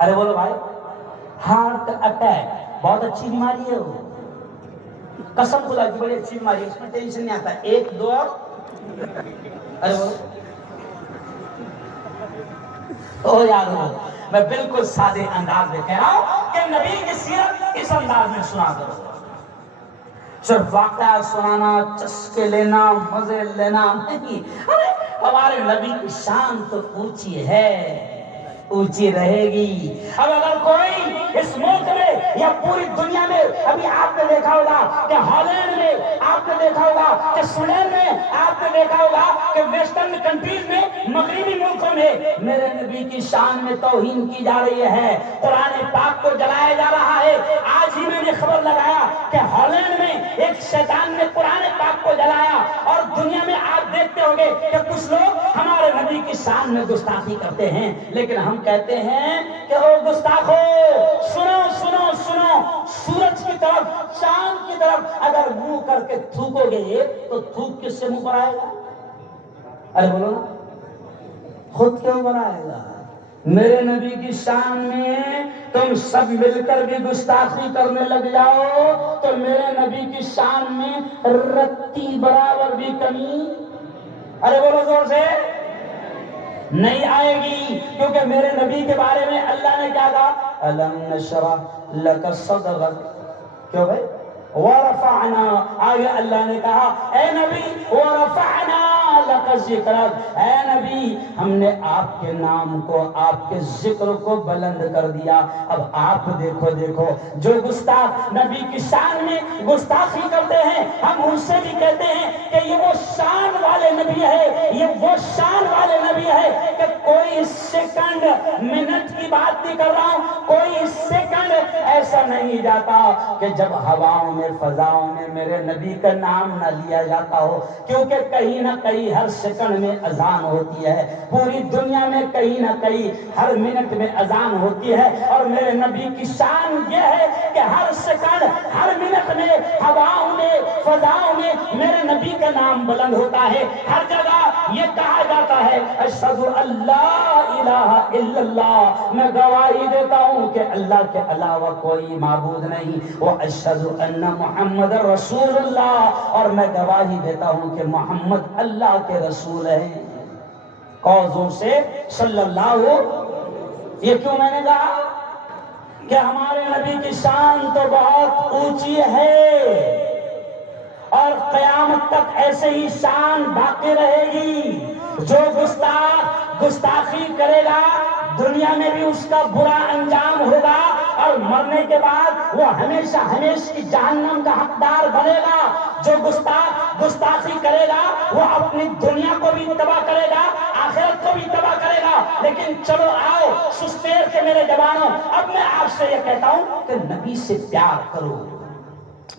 ارے بولو بھائی، ہارٹ اٹیک بہت اچھی بیماری ہے، وہ قسم خدا کی بڑی اچھی بیماری ہے، اس میں ٹینشن نہیں آتا، 1 2 اور ارے بولو او یار، میں بالکل سادے انداز میں کہہ رہا ہوں کہ نبی کی سیرت اس انداز میں سنا کرو، صرف واقعہ سنانا، چسکے لینا، مزے لینا نہیں۔ ارے ہمارے نبی کی شان تو اونچی ہے، اونچی رہے گی۔ اب اگر کوئی اس ملک میں یا پوری دنیا میں، ابھی آپ نے دیکھا ہوگا کہ ہالینڈ میں، آپ نے دیکھا ہوگا کہ سویڈن میں، آپ نے دیکھا ہوگا کہ ویسٹرن کنٹریز میں، مغربی ملکوں میں میرے نبی کی شان میں توہین کی جا رہی ہے، قرآن پاک کو جلایا جا رہا ہے۔ آج ہی میں نے خبر لگایا کہ ہالینڈ میں ایک شیطان نے قرآن پاک کو جلایا، اور دنیا میں آپ دیکھتے ہوں گے کہ کچھ لوگ ہمارے نبی کی شان میں گستاخی کرتے ہیں، لیکن ہم کہتے ہیں کہ او گستاخو، سنو سنو سنو، سورج کی طرف، چاند کی طرف اگر منہ کر کے تھوکو گے تو تھوک کس سے منہ پر آئے گا؟ ارے بولو نا، خود کیوں بنائے گا؟ میرے نبی کی شان میں تم سب مل کر بھی گستاخی کرنے لگ جاؤ تو میرے نبی کی شان میں رتی برابر بھی کمی، ارے بولو زور سے، نہیں آئے گی، کیونکہ میرے نبی کے بارے میں اللہ نے کیا کہا؟ الم نشرح لک صدرک، کیوں بھائی؟ ورفعنا، آگے اللہ نے کہا اے نبی ورفعنا لک ذکرک، اے نبی ہم نے آپ کے نام کو، آپ کے ذکر کو بلند کر دیا۔ اب آپ دیکھو دیکھو، جو گستاخ نبی کی شان میں گستاخی کرتے ہیں، ہم ان سے بھی کہتے ہیں کہ یہ وہ شان والے نبی ہے، یہ وہ شان والے نبی ہے کہ کوئی سیکنڈ منٹ کی بات نہیں کر رہا ہوں، کوئی سیکنڈ ایسا نہیں جاتا کہ جب ہواؤں میں، فضاؤں میں میرے نبی کا نام نہ لیا جاتا ہو، کیونکہ کہیں نہ کہیں ہر سیکنڈ میں اذان ہوتی ہے، پوری دنیا میں کہیں نہ کہیں ہر منٹ میں اذان ہوتی ہے، اور میرے نبی کی شان یہ ہے کہ ہر سیکنڈ، ہر منٹ میں ہواؤں میں، فضاؤں میں میرے نبی کا نام بلند ہوتا ہے۔ ہر جگہ یہ کہا جاتا ہے اشہد ان لا الہ الا اللہ، میں گواہی دیتا ہوں کہ اللہ کے علاوہ کوئی معبود نہیں، واشہد ان محمد رسول اللہ، اور میں گواہی دیتا ہوں کہ محمد اللہ کے رسول ہیں۔ قوضوں سے صلی اللہ، یہ کیوں میں نے کہا کہ ہمارے نبی کی شان تو بہت اونچی ہے، اور قیامت تک ایسے ہی شان باقی رہے گی۔ جو گستاخ گستاخی کرے گا دنیا میں بھی اس کا برا انجام ہوگا، اور مرنے کے بعد وہ ہمیشہ ہمیشہ کی جہنم کا حقدار بنے گا۔ جو گستاخ گستاخی کرے گا وہ اپنی دنیا کو بھی تباہ کرے گا، آخرت کو بھی تباہ کرے گا۔ لیکن چلو آؤ سستیر کے میرے جوانوں، اب میں آپ سے یہ کہتا ہوں کہ نبی سے پیار کرو،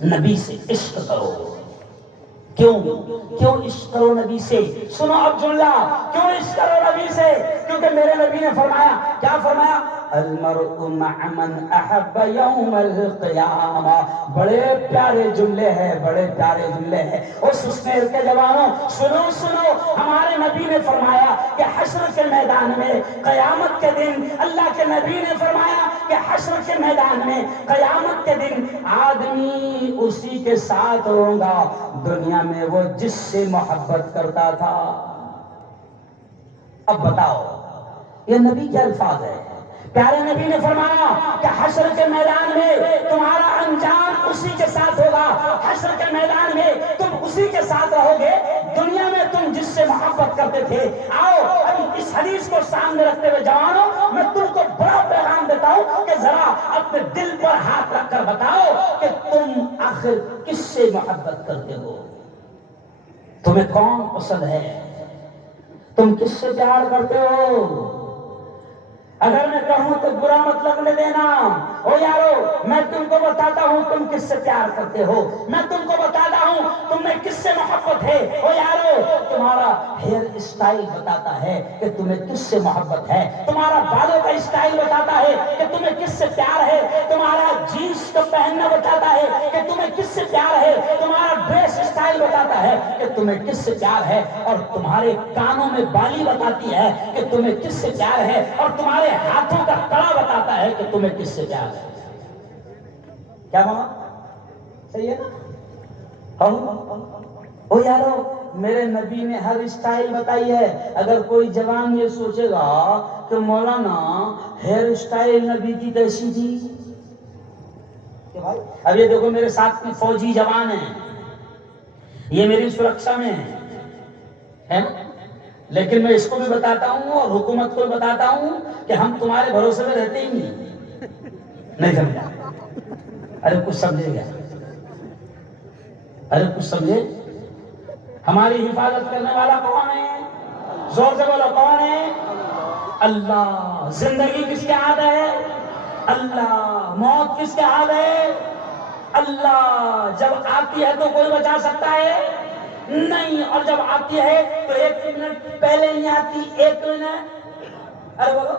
نبی سے عشق کرو۔ کیوں عشق کرو نبی سے؟ سنو اب جملہ، کیوں عشق کرو نبی سے؟ کیونکہ میرے نبی نے فرمایا، کیا فرمایا؟ المرء مع من احب یوم القیامہ۔ بڑے پیارے جملے ہیں، بڑے پیارے جملے ہیں۔ اس سنیر کے جوانوں سنو سنو، ہمارے نبی نے فرمایا کہ حشر کے میدان میں قیامت کے دن، اللہ کے نبی نے فرمایا کہ حشر کے میدان میں قیامت کے دن آدمی اسی کے ساتھ ہوگا دنیا میں وہ جس سے محبت کرتا تھا۔ اب بتاؤ یہ نبی کے الفاظ ہے، پیارے نبی نے فرمایا کہ حشر کے میدان میں تمہارا انجام اسی کے ساتھ ہوگا، حشر کے میدان میں تم اسی کے ساتھ رہو گے دنیا میں تم جس سے محبت کرتے تھے۔ آؤ اب اس حدیث کو سامنے رکھتے ہوئے جوانوں، میں تم کو بڑا پیغام دیتا ہوں کہ ذرا اپنے دل پر ہاتھ رکھ کر بتاؤ کہ تم آخر کس سے محبت کرتے ہو؟ تمہیں کون پسند ہے؟ تم کس سے پیار کرتے ہو؟ اگر میں کہوں تو برا مت لگنے دینا. او یارو میں تم کو بتاتا ہوں تم کس سے پیار کرتے ہو, میں تم کو بتاتا ہوں تم میں کس سے محبت ہے. او یارو تمہارا ہیئر اسٹائل بتاتا ہے کہ تمہیں کس سے محبت ہے, تمہارا بالوں کا اسٹائل بتاتا ہے کہ تمہیں کس سے پیار ہے, تمہارا جینس کا پہننا بتاتا ہے کہ تمہیں کس سے پیار ہے, تمہارا ڈریس اسٹائل بتاتا ہے کہ تمہیں کس سے پیار ہے, اور تمہارے کانوں میں بالی بتاتی ہے کہ تمہیں کس سے پیار ہے, اور تمہارے ہاتھوں کا کڑا بتاتا ہے کہ تمہیں کس سے پیار ہے. کیا ماما صحیح ہے نا؟ او یارو میرے نبی نے ہر اسٹائل بتائی ہے. اگر کوئی جوان یہ سوچے گا کہ مولانا ہیئر اسٹائل نبی کی کیسی تھی, اب یہ دیکھو میرے ساتھ میں فوجی جوان ہیں, یہ میری سرکشا میں ہے نا, لیکن میں اس کو بھی بتاتا ہوں اور حکومت کو بھی بتاتا ہوں کہ ہم تمہارے بھروسے میں رہتے ہی نہیں سمجھا؟ ارے کچھ سمجھے گا, ارے کچھ سمجھے؟ ہماری حفاظت کرنے والا کون ہے؟ زور سے بولو کون ہے؟ اللہ. زندگی کس کے ہاتھ ہے؟ اللہ. موت کس کے ہاتھ ہے؟ اللہ. جب آتی ہے تو کوئی بچا سکتا ہے نہیں, اور جب آتی ہے تو 1 منٹ پہلے نہیں آتی, 1 منٹ ارے بولو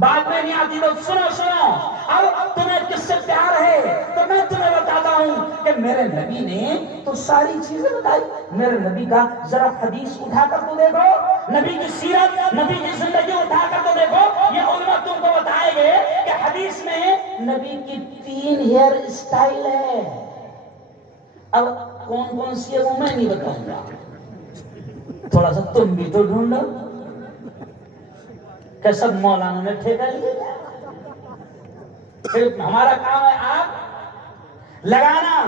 بعد میں نہیں آتی. تو سنو اب تمہیں کس سے پیار ہے تو میں تمہیں بتاتا ہوں کہ میرے نبی نے تو ساری چیزیں بتائی. میرے نبی کا ذرا حدیث اٹھا کر تو دیکھو, نبی کی سیرت, نبی کی زندگی اٹھا کر تو دیکھو. یہ علماء تم کو بتائے گے کہ حدیث میں نبی کی 3 ہیئر اسٹائل ہے. اب کون کون سی ہے وہ میں نہیں بتاؤں گا, تھوڑا سا تم بھی تو ڈھونڈو کہ سب مولانا نے ٹھیکہ لیا. پھر ہمارا کام ہے آگ لگانا.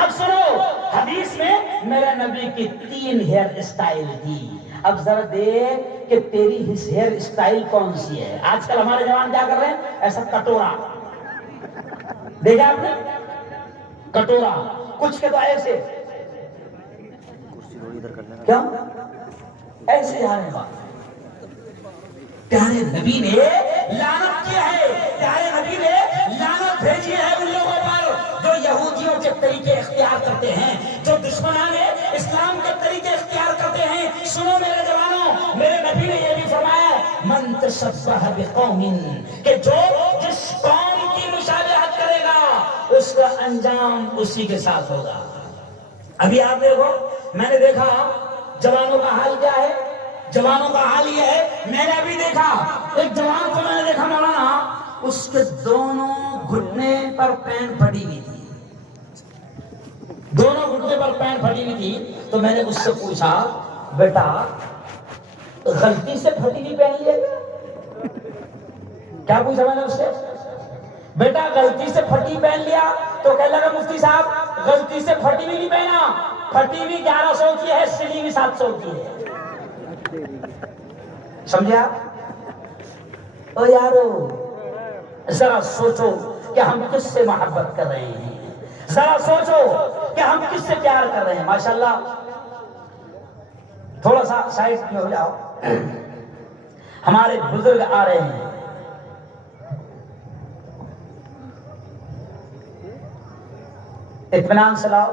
اب سنو حدیث میں میرے نبی کی 3 ہیئر اسٹائل تھی. اب ذرا دیکھ کہ تیری ہیئر اسٹائل کون سی ہے. آج کل ہمارے جوان کیا کر رہے ہیں, ایسا کٹورا دیکھا آپ نے, کٹورا کچھ کے تو ایسے کیا ایسے جا رہے ہیں. پیارے نبی نے لعنت کیا ہے, پیارے نبی نے لعنت بھیجی ہے ان لوگوں پر جو یہودیوں کے طریقے اختیار کرتے ہیں, جو دشمنان اسلام کے طریقے اختیار کرتے ہیں. سنو میرے جوانوں, میرے نبی نے یہ بھی فرمایا من تشبہ بقوم, کہ جو جس قوم کی مشابہت کرے گا اس کا انجام اسی کے ساتھ ہوگا. ابھی آپ دیکھو, میں نے دیکھا جوانوں کا حال کیا ہے, جوانوں کا حال یہ ہے. میں نے ابھی دیکھا ایک جوان کو, میں نے دیکھا مولانا اس کے دونوں گھٹنے پر پینٹ پھٹی ہوئی تھی, دونوں گھٹنے پر پینٹ پھٹی ہوئی تھی. تو میں نے اس سے پوچھا بیٹا غلطی سے پھٹی ہوئی پہن لیے کیا پوچھا میں نے اس سے, بیٹا غلطی سے پھٹی پہن لیا؟ تو کہنے لگا مفتی صاحب غلطی سے پھٹی ہوئی نہیں پہنا, پھٹی ہوئی 1100 کی ہے, سلی ہوئی 700 کی ہے. سمجھا؟ او یارو ذرا سوچو کہ ہم کس سے محبت کر رہے ہیں, ذرا سوچو کہ ہم کس سے پیار کر رہے ہیں. ماشاءاللہ تھوڑا سا سائڈ میں ہو جاؤ, ہمارے بزرگ آ رہے ہیں. اطمینان سے لاؤ.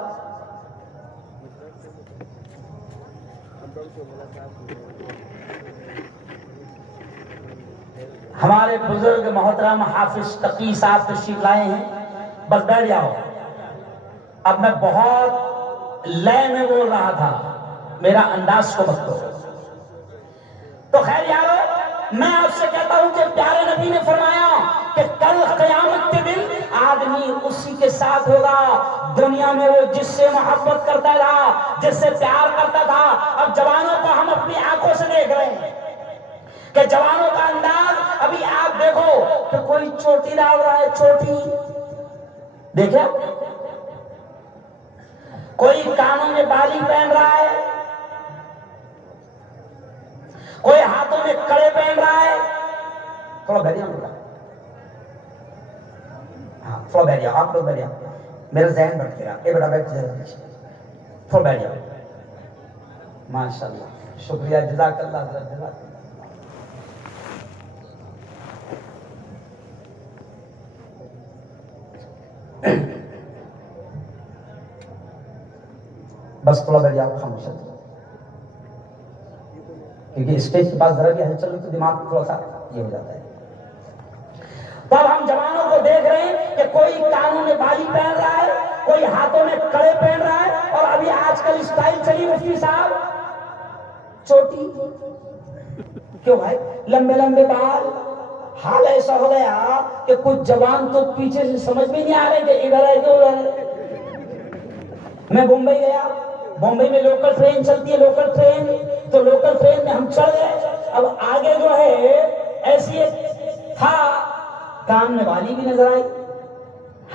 ہمارے بزرگ محترم حافظ تقی صاحب تشریف لائے ہیں, بس بیٹھ جاؤ. اب میں بہت لے میں بول رہا تھا, میرا انداز کو مت کرو. تو خیر یارو میں آپ سے کہتا ہوں کہ پیارے نبی نے فرمایا کہ کل قیامت کے دن آدمی اسی کے ساتھ ہوگا دنیا میں وہ جس سے محبت کرتا تھا, جس سے پیار کرتا تھا. اب جوانوں کو ہم اپنی آنکھوں سے دیکھ رہے ہیں کہ جوانوں کا انداز. ابھی آپ دیکھو کہ کوئی چوٹی ڈال رہا ہے, چوٹی دیکھیں, کوئی کانوں میں بالی پہن رہا ہے, کوئی ہاتھوں میں کڑے پہن رہا ہے. تھوڑا بیٹھیے, ہاں تھوڑا بیٹھیے, آپ لوگ بیٹھیے, میرا ذہن بٹ گیا. اے بیٹا بیٹھ جائے, تھوڑا بیٹھ جاؤ. ماشاء اللہ شکریہ, جزاک اللہ, جزاک اللہ. بس تھوڑا بیٹھ جاؤ خاموش، کیونکہ اسٹیج کے پاس ذرا بھی ہلچل ہو تو دماغ تھوڑا سا یہ ہو جاتا ہے۔ تو اب ہم جوانوں کو دیکھ رہے ہیں کہ کوئی کانوں میں بالی پہن رہا ہے، کوئی ہاتھوں میں کڑے پہن رہا ہے، اور ابھی آج کل اسٹائل چلی مفتی صاحب چوٹی، کیوں بھائی لمبے لمبے بال۔ حال ایسا ہو گیا کہ کچھ جوان تو پیچھے سے سمجھ بھی نہیں آ رہے کہ ادھر ہے کہ ادھر ہے۔ میں بمبئی گیا، بمبئی میں لوکل ٹرین چلتی ہے، لوکل ٹرین، تو لوکل ٹرین میں ہم چڑھ گئے۔ اب آگے جو ہے ایسی ایک تھا، کان میں والی بھی نظر آئی،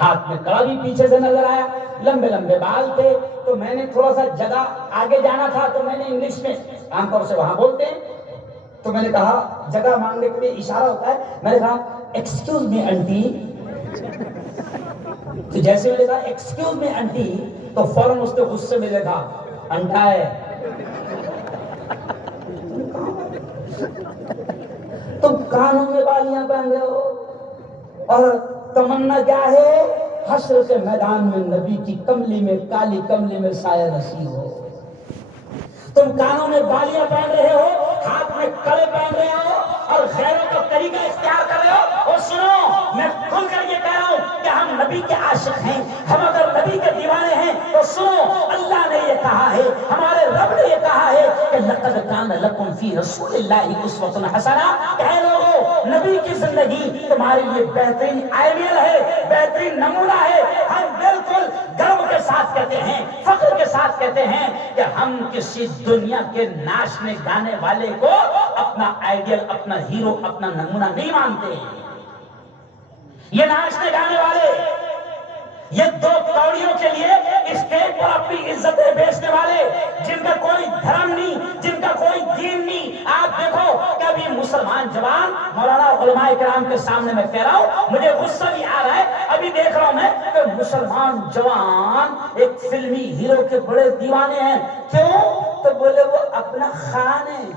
ہاتھ میں کڑا بھی پیچھے سے نظر آیا، لمبے لمبے بال تھے۔ تو میں نے تھوڑا سا جگہ آگے جانا تھا، تو میں نے انگلش میں، عام طور سے وہاں بولتے ہیں، تو میں نے کہا جگہ مانگنے کے لیے اشارہ ہوتا ہے، میں نے کہا ایکسکیوز می انٹی، تو جیسے میں نے کہا ایکسکیوز می انٹی، تو فوراً اس نے غصے میں دیکھا انٹا ہے۔ تم کانوں میں بالیاں پہن رہے ہو اور تمنا کیا ہے؟ حشر کے میدان میں نبی کی کملی میں، کالی کملی میں سایہ نصیب ہو۔ تم کانوں میں بالیاں پہن رہے ہو، ہاتھ میں کڑے پہن رہے ہو، اور غیروں کا طریقہ اختیار کر رہے ہو۔ اور سنو، میں کھل کر یہ کہہ رہا ہوں کہ ہم نبی کے عاشق ہیں، ہم اگر نبی کے دیوانے ہیں تو سنو، اللہ نے یہ کہا ہے، ہمارے رب نے یہ کہا ہے کہ لقد کان لکم فی رسول اللہ اسوۃ حسنہ، کہ اے لوگو نبی کی زندگی تمہارے لیے بہترین آئیڈیل ہے، بہترین نمونہ ہے۔ ہم بالکل گرو کے ساتھ کہتے ہیں، فخر کے ساتھ کہتے ہیں کہ ہم کسی دنیا کے ناچنے گانے والے کو اپنا آئیڈیل، اپنا ہیرو، اپنا نمونہ نہیں مانتے۔ یہ ناچنے گانے والے، یہ دو کوڑیوں کے لیے اسٹیج پر اپنی عزتیں بیچنے والے، جن کا کوئی دھرم نہیں، جن کا کوئی دین نہیں۔ آپ دیکھو کہ ابھی مسلمان جوان، مولانا علماء کرام کے سامنے میں کہہ رہا ہوں، مجھے غصہ بھی آ رہا ہے، ابھی دیکھ رہا ہوں میں کہ مسلمان جوان ایک فلمی ہیرو کے بڑے دیوانے ہیں۔ کیوں؟ تو بولے وہ اپنا خان ہے،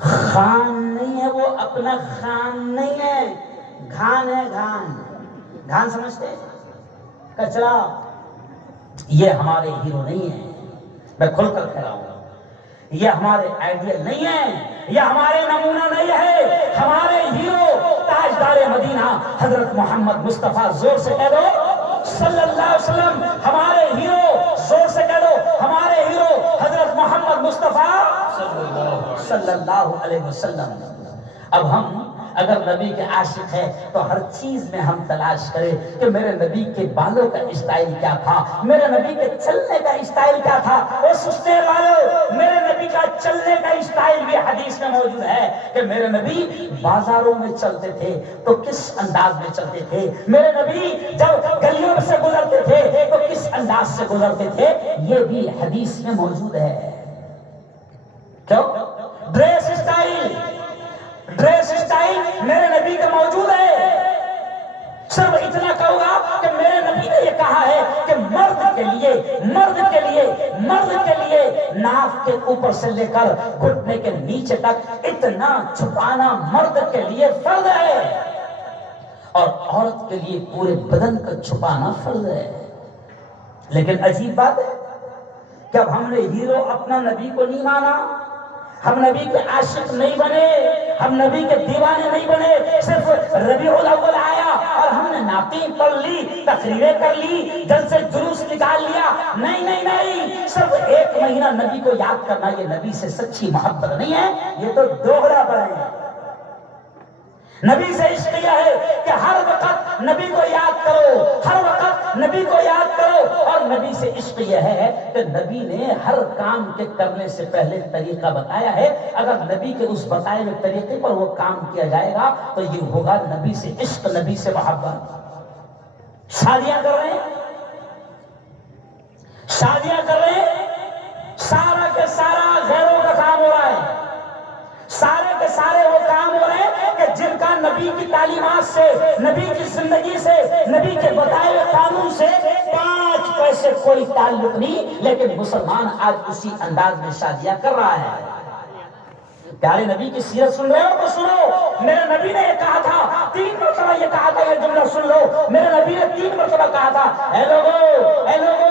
خان نہیں ہے وہ، اپنا خان نہیں ہے، گھان ہے، گھان۔ گھان سمجھتے ہیں؟ کچرا۔ یہ ہمارے ہیرو نہیں ہیں، میں کھل کر کہہ رہا ہوں، یہ ہمارے آئیڈیل نہیں ہے، یہ ہمارے نمونہ نہیں ہے۔ ہمارے ہیرو تاجدار مدینہ حضرت محمد مصطفیٰ، زور سے کہہ دو صلی اللہ علیہ وسلم۔ ہمارے ہیرو، زور سے کہہ دو ہمارے ہیرو حضرت محمد مصطفیٰ صلی اللہ علیہ وسلم۔ اب ہم اگر نبی کے عاشق ہے تو ہر چیز میں ہم تلاش کریں کہ میرے نبی کے بالوں کا اسٹائل کیا تھا، میرے نبی کے چلنے کا اسٹائل کیا تھا۔ اور سستے والوں، میرے نبی کا چلنے کا اسٹائل بھی حدیث میں موجود ہے کہ میرے نبی بازاروں میں چلتے تھے تو کس انداز میں چلتے تھے، میرے نبی جب گلیوں سے گزرتے تھے تو کس انداز سے گزرتے تھے، یہ بھی حدیث میں موجود ہے۔ کیوں؟ ڈریس اسٹائل، ڈریس اسٹائل میرے نبی کا موجود ہے۔ صرف اتنا کہوں گا کہ میرے نبی نے یہ کہا ہے کہ مرد کے لیے، مرد کے لیے، مرد کے لیے ناف کے اوپر سے لے کر گھٹنے کے نیچے تک اتنا چھپانا مرد کے لیے فرض ہے، اور عورت کے لیے پورے بدن کا چھپانا فرض ہے۔ لیکن عجیب بات ہے کہ اب ہم نے ہیرو اپنا نبی کو نہیں مانا، ہم نبی کے عاشق نہیں بنے، ہم نبی کے دیوانے نہیں بنے۔ صرف ربیع الاول آیا اور ہم نے نعتیں پڑھ لی، تقریریں کر لی، جلسے جلوس نکال لیا۔ نہیں نہیں نہیں، صرف ایک مہینہ نبی کو یاد کرنا یہ نبی سے سچی محبت نہیں ہے، یہ تو دوغلا پن ہے۔ نبی سے عشق یہ ہے کہ ہر وقت نبی کو یاد کرو، ہر وقت نبی کو یاد کرو۔ اور نبی سے عشق یہ ہے کہ نبی نے ہر کام کے کرنے سے پہلے طریقہ بتایا ہے، اگر نبی کے اس بتائے ہوئے طریقے پر وہ کام کیا جائے گا تو یہ ہوگا نبی سے عشق، نبی سے محبت۔ شادیاں کر رہے ہیں، شادیاں کر رہے ہیں، سارا کے سارا غیروں کا کام ہو رہا ہے، سارے کے سارے وہ کام ہو رہے ہیں کہ جن کا نبی کی تعلیمات سے، نبی کی زندگی سے، نبی کے بتائے ہوئے قانون سے 5 پیسے کوئی تعلق نہیں، لیکن مسلمان آج اسی انداز میں شادیاں کر رہا ہے۔ پیارے نبی کی سیرت سن رہے ہو تو سنو، میرے نبی نے یہ کہا تھا، 3 مرتبہ یہ کہا تھا، یہ جملہ سن لو، میرے نبی نے 3 مرتبہ کہا تھا، اے لوگو اے لوگو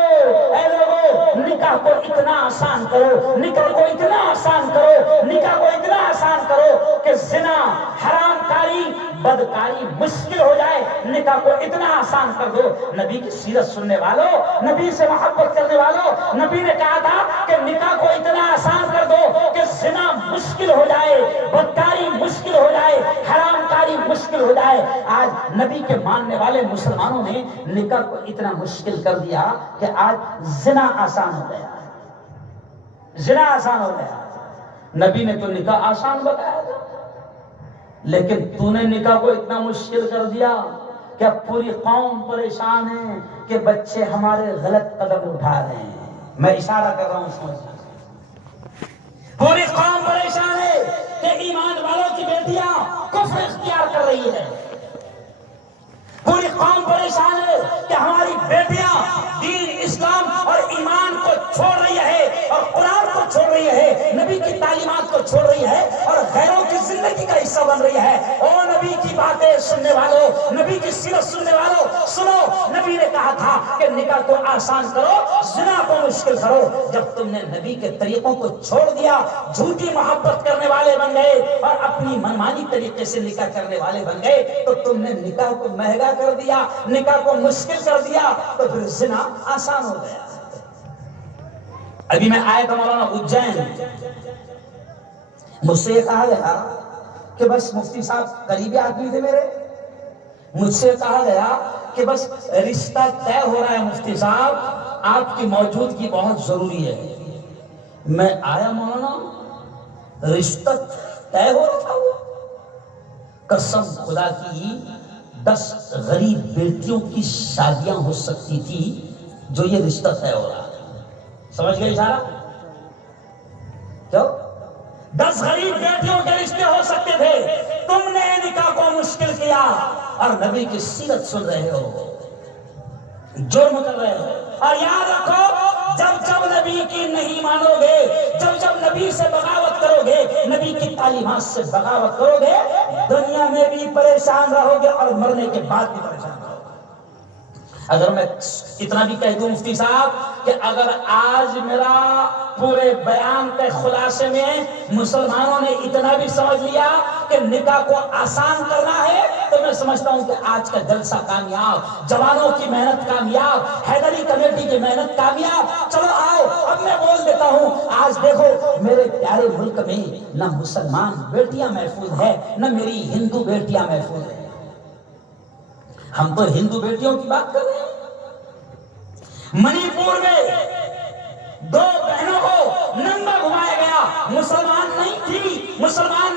اے لوگو، نکاح کو اتنا آسان کرو، نکاح کو اتنا آسان کرو، نکاح کو اتنا آسان کرو کہ زنا، حرام کاری، بدکاری مشکل ہو جائے، نکاح کو اتنا آسان کر دو۔ نبی کی سیرت سننے والوں، نبی سے محبت کرنے والوں، نبی نے کہا تھا کہ نکاح کو اتنا آسان کر دو کہ زنا مشکل ہو جائے، بدکاری مشکل ہو جائے، حرام کاری مشکل ہو جائے۔ آج نبی کے ماننے والے مسلمانوں نے نکاح کو اتنا مشکل کر دیا کہ آج زنا آسان ہو گیا، زنا آسان ہو گیا۔ نبی نے تو نکاح آسان بتایا تھا، لیکن تو نے نکاح کو اتنا مشکل کر دیا کہ اب پوری قوم پریشان ہے کہ بچے ہمارے غلط قدم اٹھا رہے ہیں۔ میں اشارہ کر رہا ہوں، سمجھ، پوری قوم پریشان ہے کہ ایمان والوں کی بیٹیاں کفر اختیار کر رہی ہے، پوری قوم پریشان ہے کہ ہماری بیٹیاں دین اسلام اور ایمان کو چھوڑ رہی ہے اور قرآن کو چھوڑ رہی ہے، نبی کی تعلیمات کو چھوڑ رہی ہے اور غیروں کی زندگی کا حصہ بن رہی ہے۔ او نبی کی باتیں سننے والوں، نبی کی سیرت سننے والوں، سنو، نبی نے کہا تھا کہ نکاح کو آسان کرو، زنا کو مشکل کرو۔ جب تم نے نبی کے طریقوں کو چھوڑ دیا، جھوٹی محبت کرنے والے بن گئے اور اپنی منمانی طریقے سے نکاح کرنے والے بن گئے، تو تم نے نکاح کو مہنگا کر دیا، نکاح کو مشکل کر دیا، تو پھر زنا آسان ہو گیا۔ ابھی میں آیا تھا مولانا اجین، مجھ سے یہ کہا گیا کہ بس مفتی صاحب قریبی آدمی تھے میرے، مجھ سے کہا گیا کہ بس رشتہ طے ہو رہا ہے مفتی صاحب، آپ کی موجودگی بہت ضروری ہے۔ میں آیا مولانا، رشتہ طے ہو رہا تھا، وہ قسم خدا کی 10 غریب بیٹیوں کی شادیاں ہو سکتی تھی جو یہ رشتہ طے ہو رہا ہے۔ سمجھ گئے اشارہ؟ کیوں؟ 10 غریب بیٹیوں کے رشتے ہو سکتے تھے، تم نے نکاح کو مشکل کیا اور نبی کی سیرت سن رہے ہو، جرم کر رہے ہو۔ اور یاد رکھو، جب جب نبی کی نہیں مانو گے، جب جب نبی سے بغاوت کرو گے، نبی کی تعلیمات سے بغاوت کرو گے، دنیا میں بھی پریشان رہو گے اور مرنے کے بعد بھی پریشان رہو گے۔ اگر میں اتنا بھی کہہ دوں مفتی صاحب کہ اگر آج میرا پورے بیان کے خلاصے میں مسلمانوں نے اتنا بھی سمجھ لیا کہ نکاح کو آسان کرنا ہے، تو میں سمجھتا ہوں کہ آج کا جلسہ کامیاب، جوانوں کی محنت کامیاب، حیدری کمیٹی کی محنت کامیاب۔ چلو آؤ، اب میں بول دیتا ہوں، آج دیکھو میرے پیارے ملک میں نہ مسلمان بیٹیاں محفوظ ہے، نہ میری ہندو بیٹیاں محفوظ ہیں۔ ہم تو ہندو بیٹیوں کی بات کر رہے ہیں۔ منی پور میں 2 بہنوں کو ننگا گھمایا گیا، مسلمان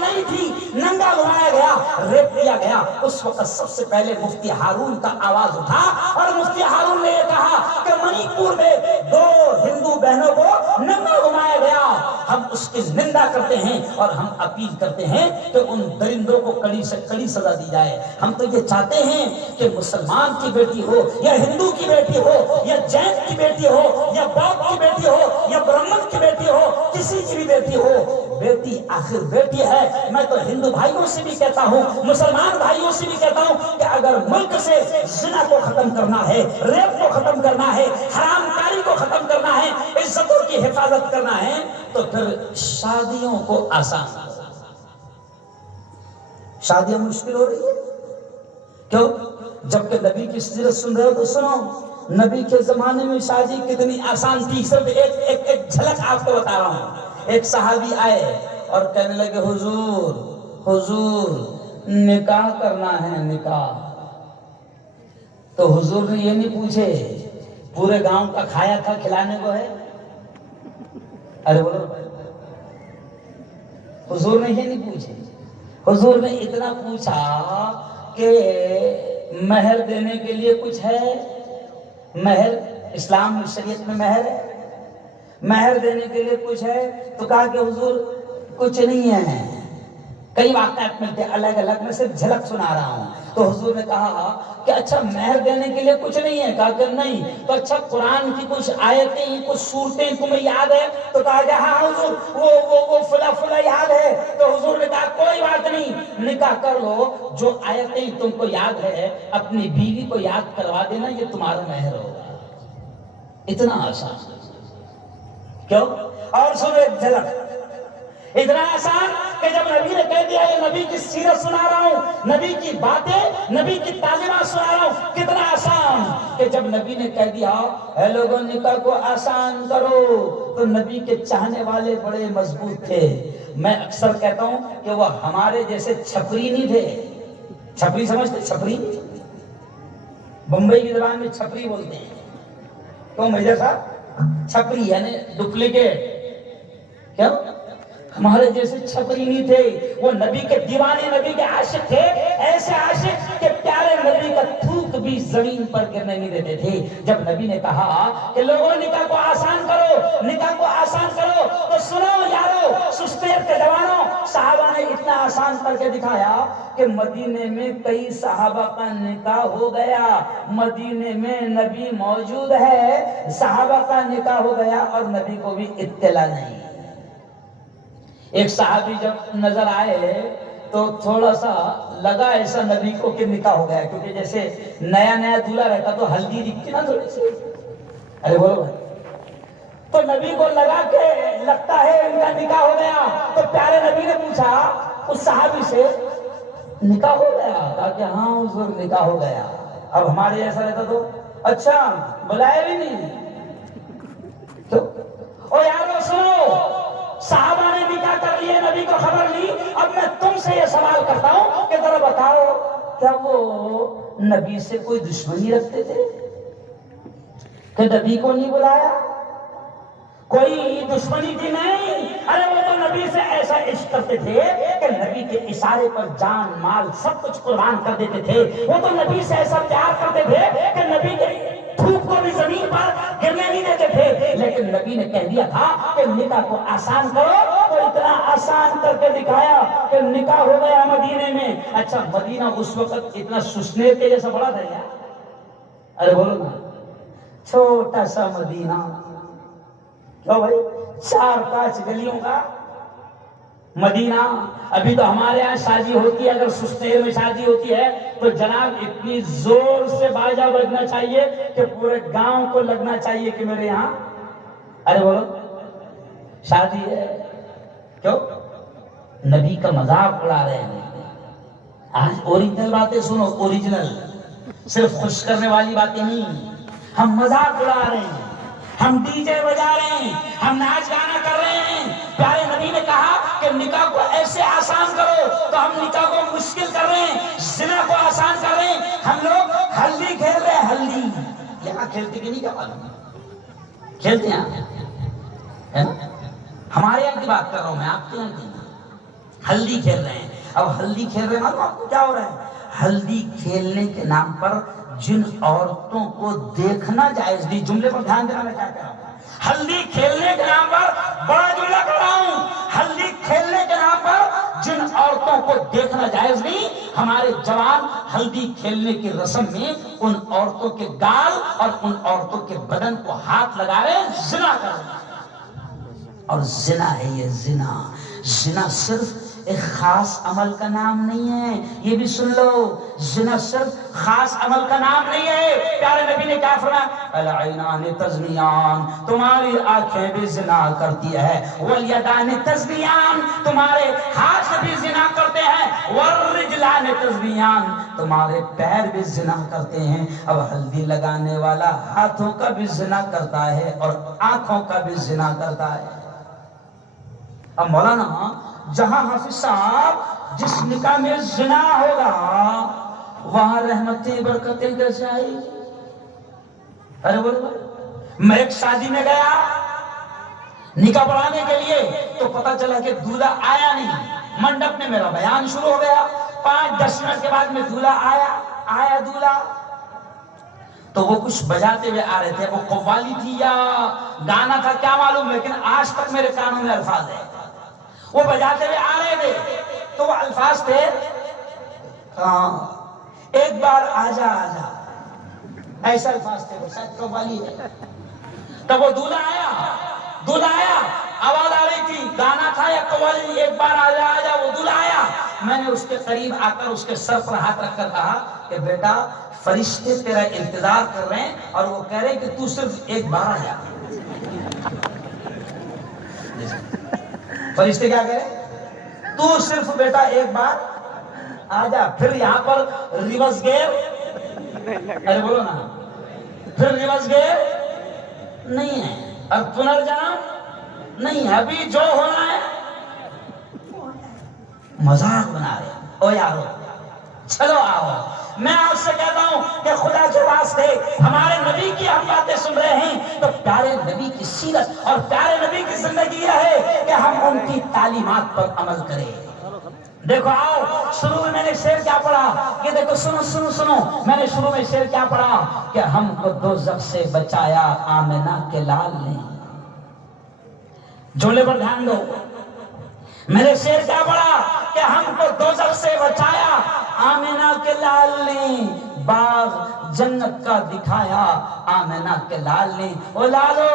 نہیں تھی، ننگا گھمایا گیا، ریپ کیا گیا۔ اس وقت سب سے پہلے مفتی ہارون کا آواز اٹھا اور مفتی ہارون نے یہ کہا کہ منی پور میں 2 ہندو بہنوں کو ننگا گھمایا گیا، ہم اس کی نندا کرتے ہیں اور ہم اپیل کرتے ہیں کہ ان درندوں کو کڑی سے کڑی سزا دی جائے۔ ہم تو یہ چاہتے ہیں کہ مسلمان کی بیٹی ہو یا ہندو کی بیٹی ہو یا جین کی بیٹی ہو یا بودھ کی بیٹی ہو یا برہمن کی بیٹی ہو، کسی کی بھی بیٹی ہو، بیٹی آخر بیٹی ہے۔ میں تو ہندو بھائیوں سے بھی کہتا ہوں، مسلمان بھائیوں سے بھی کہتا ہوں کہ اگر ملک سے زنا کو ختم کرنا ہے، ریپ کو ختم کرنا ہے، حرام کاری کو ختم کرنا ہے، عزتوں کی حفاظت کرنا ہے، تو پھر شادیوں کو آسان کرو۔ شادیاں مشکل ہو رہی ہے کیوں؟ جبکہ نبی کی سیرت سن رہے ہو تو سنو، نبی کے زمانے میں شادی کتنی آسان تھی۔ صرف ایک جھلک آپ کو بتا رہا ہوں۔ ایک صحابی آئے اور کہنے لگے، حضور نکاح کرنا ہے، نکاح۔ تو حضور نے یہ نہیں پوچھے پورے گاؤں کا کھایا تھا، کھلانے کو ہے؟ ارے بولو، حضور نے یہ نہیں پوچھے، حضور نے اتنا پوچھا کہ مہر دینے کے لیے کچھ ہے؟ مہر اسلام میں، شریعت میں مہر ہے، مہر دینے کے لیے کچھ ہے؟ تو کہا کہ حضور کچھ نہیں ہے، کئی واقعات ملتے الگ الگ، میں صرف جھلک سنا رہا ہوں. تو حضور نے کہا کہ اچھا مہر دینے کے لیے کچھ نہیں ہے؟ کہا کہ نہیں. تو اچھا قرآن کی کچھ آیتیں کچھ صورتیں تمہیں یاد ہے؟ تو کہا کہ ہاں حضور وہ فلا فلا یاد ہے. تو حضور نے کہا کوئی بات نہیں، نکاح کر لو، جو آیتیں تم کو یاد ہے اپنی بیوی کو یاد کروا دینا، یہ تمہارا مہر ہوگا. اتنا آسان. کیوں؟ اور سنو ایک جھلک. اتنا آسان کہ جب نبی نے کہہ دیا یہ نبی کی سیرت سنا رہا ہوں، نبی کی باتیں، نبی کی تعلیمات سنا رہا ہوں. کتنا آسان کہ جب نبی نے کہہ دیا اے لوگوں نکاح کو آسان کرو، تو نبی کے چاہنے والے بڑے مضبوط تھے. میں اکثر کہتا ہوں کہ وہ ہمارے جیسے چھپری نہیں تھے. چھپری سمجھتے؟ چھپری بمبئی کی زبان میں چھپری بولتے ہیں. تو میرے ساتھ چھپری یعنی ڈپلیکیٹ. کیا؟ ہمارے جیسے چھپری نہیں تھے. وہ نبی کے دیوانے، نبی کے عاشق تھے. ایسے عاشق کہ پیارے نبی کا تھوک بھی زمین پر گرنے نہیں دیتے تھے. جب نبی نے کہا کہ لوگوں نکاح کو آسان کرو، نکاح کو آسان کرو، تو سنو یارو، سستیر کے جوانوں، صحابہ نے اتنا آسان کر کے دکھایا کہ مدینے میں کئی صحابہ کا نکاح ہو گیا. مدینے میں نبی موجود ہے، صحابہ کا نکاح ہو گیا اور نبی کو بھی اطلاع نہیں. ایک صحابی جب نظر آئے تو تھوڑا سا لگا ایسا نبی کو کہ نکاح ہو گیا، کیونکہ جیسے نیا نیا دولہا رہتا تو ہلدی دکھتی نا تھوڑی سی. ارے بولو بھائی. تو نبی کو لگا کہ لگتا ہے ان کا نکاح ہو گیا. تو پیارے نبی نے پوچھا اس صحابی سے نکاح ہو گیا؟ کہا کہ ہاں حضور نکاح ہو گیا. اب ہمارے ایسا رہتا تو اچھا بلایا بھی نہیں. تو او یارو سنو، صحابہ نے نکاح کر لیے، نبی کو خبر لی. اب میں تم سے یہ سوال کرتا ہوں کہ ذرا بتاؤ کیا وہ نبی سے کوئی دشمنی رکھتے تھے کہ نبی کو نہیں بلایا؟ کوئی دشمنی تھی نہیں. ارے وہ تو نبی سے ایسا عشق کرتے تھے کہ نبی کے اشارے پر جان مال سب کچھ قربان کر دیتے تھے. وہ تو نبی سے ایسا پیار کرتے تھے کہ نبی کے تھوک کو بھی زمین پر گرنے نہیں دیتے تھے. لیکن نبی نے کہہ دیا تھا کہ نکاح کو آسان کرو، تو اتنا آسان کر کے دکھایا کہ نکاح ہو گیا مدینے میں. اچھا مدینہ اس وقت اتنا سسنیر کے جیسا بڑا تھا کیا؟ ارے بولو نا، چھوٹا سا مدینہ. کیوں بھائی؟ 4-5 گلیوں کا مدینہ. ابھی تو ہمارے یہاں شادی ہوتی ہے، اگر سستیر میں شادی ہوتی ہے تو جناب اتنی زور سے باجا بجنا چاہیے کہ پورے گاؤں کو لگنا چاہیے کہ میرے یہاں ارے بولو شادی ہے. کیوں؟ نبی کا مذاق اڑا رہے ہیں. آج اوریجنل باتیں سنو، اوریجنل، صرف خوش کرنے والی باتیں نہیں. ہم مذاق اڑا رہے ہیں، ہم ڈی جے بجا رہے ہیں، ہم ناچ گانا کر رہے ہیں. پیارے نبی نے کہا کہ نکاح کو ایسے آسان کرو، تو ہم نکاح کو مشکل کر رہے ہیں، زنا کو آسان کر رہے ہیں. ہم لوگ ہلدی کھیل رہے ہیں. ہلدی یہاں کھیلتے کہ نہیں؟ کیا معلوم کھیلتے ہیں؟ ہمارے یہاں کی بات کر رہا ہوں میں، آپ کے یہاں کی. ہلدی کھیل رہے ہیں. اب ہلدی کھیل رہے ہیں معلوم آپ کو کیا ہو رہا ہے؟ ہلدی کھیلنے کے نام پر جن عورتوں کو دیکھنا جائز نہیں. جملے پر دھیان دینا، میں کیا کہہ رہا ہوں. ہلدی کھیلنے کے نام پر، بڑا جملہ کر رہا ہوں، ہلدی کھیلنے کے نام پر جن عورتوں کو دیکھنا جائز نہیں، ہمارے جوان ہلدی کھیلنے کی رسم میں ان عورتوں کے گال اور ان عورتوں کے بدن کو ہاتھ لگا رہے ہیں، زنا کر رہے ہیں. اور زنا ہے یہ زنا. زنا صرف ایک خاص عمل کا نام نہیں ہے، یہ بھی سن لو. زنا صرف خاص عمل کا نام نہیں ہے. پیارے نبی نے کیا فرمایا؟ العینان تزنیان، تمہاری آنکھیں بھی زنا کرتی ہے. والیدان تزنیان، تمہارے ہاتھ بھی زنا کرتے ہیں. والرجلان تزنیان، تمہارے پیر بھی زنا کرتے ہیں. اب ہلدی لگانے والا ہاتھوں کا بھی زنا کرتا ہے اور آنکھوں کا بھی زنا کرتا ہے. اب مولانا جہاں حافظ صاحب جس نکاح میں زنا ہوگا وہاں رحمتیں برکتیں کیسے آئی؟ ارے بولو. میں ایک شادی میں گیا نکاح پڑھانے کے لیے، تو پتا چلا کہ دولہا آیا نہیں. منڈپ میں میرا بیان شروع ہو گیا. 5-10 منٹ کے بعد میں دولہا آیا دولہا. تو وہ کچھ بجاتے ہوئے آ رہے تھے. وہ قوالی تھی یا گانا تھا کیا معلوم، لیکن آج تک میرے کانوں میں الفاظ ہے. وہ بجاتے ہوئے آ رہے تھے. تو وہ الفاظ تھے ایک بار آجا آجا، ایسا الفاظ تھے، وہ شاید قوالی ہے. تب وہ دولہا آیا، آواز آ رہی تھی، گانا تھا یا قوالی، ایک بار آجا آجا، وہ دولہا آیا. میں نے اس کے قریب آ کر اس کے سر پر ہاتھ رکھ کر کہا کہ بیٹا فرشتے تیرا انتظار کر رہے ہیں اور وہ کہہ رہے ہیں کہ تو صرف ایک بار آ جا. فرشتے کیا کہہ رہے؟ تو صرف بیٹا ایک بار آ جا. پھر یہاں پر ریورس گیئر، ارے بولو نا، پھر ریورس گیئر نہیں ہے اور پنرجنم نہیں ہے. ابھی جو ہونا ہے مذاق بنا رہے ہیں. او یارو چلو آؤ، میں آپ سے کہتا ہوں کہ خدا کے واسطے ہمارے نبی کی ہم باتیں سن رہے ہیں تو پیارے نبی کی سیرت اور پیارے نبی کی زندگی یہ ہے کہ ہم ان کی تعلیمات پر عمل کریں. دیکھو آؤ، شروع میں نے شعر کیا پڑھا کہ دیکھو سنو، میں نے شروع میں شعر کیا پڑھا کہ ہم کو دوزخ سے بچایا آمنہ کے لال نے. جملے پر دھیان دو. میں نے شعر کیا پڑھا کہ ہم کو دوزخ سے بچایا آمنہ کے لال نے، باغ جنت کا دکھایا آمنہ کے لال نے. او لالو،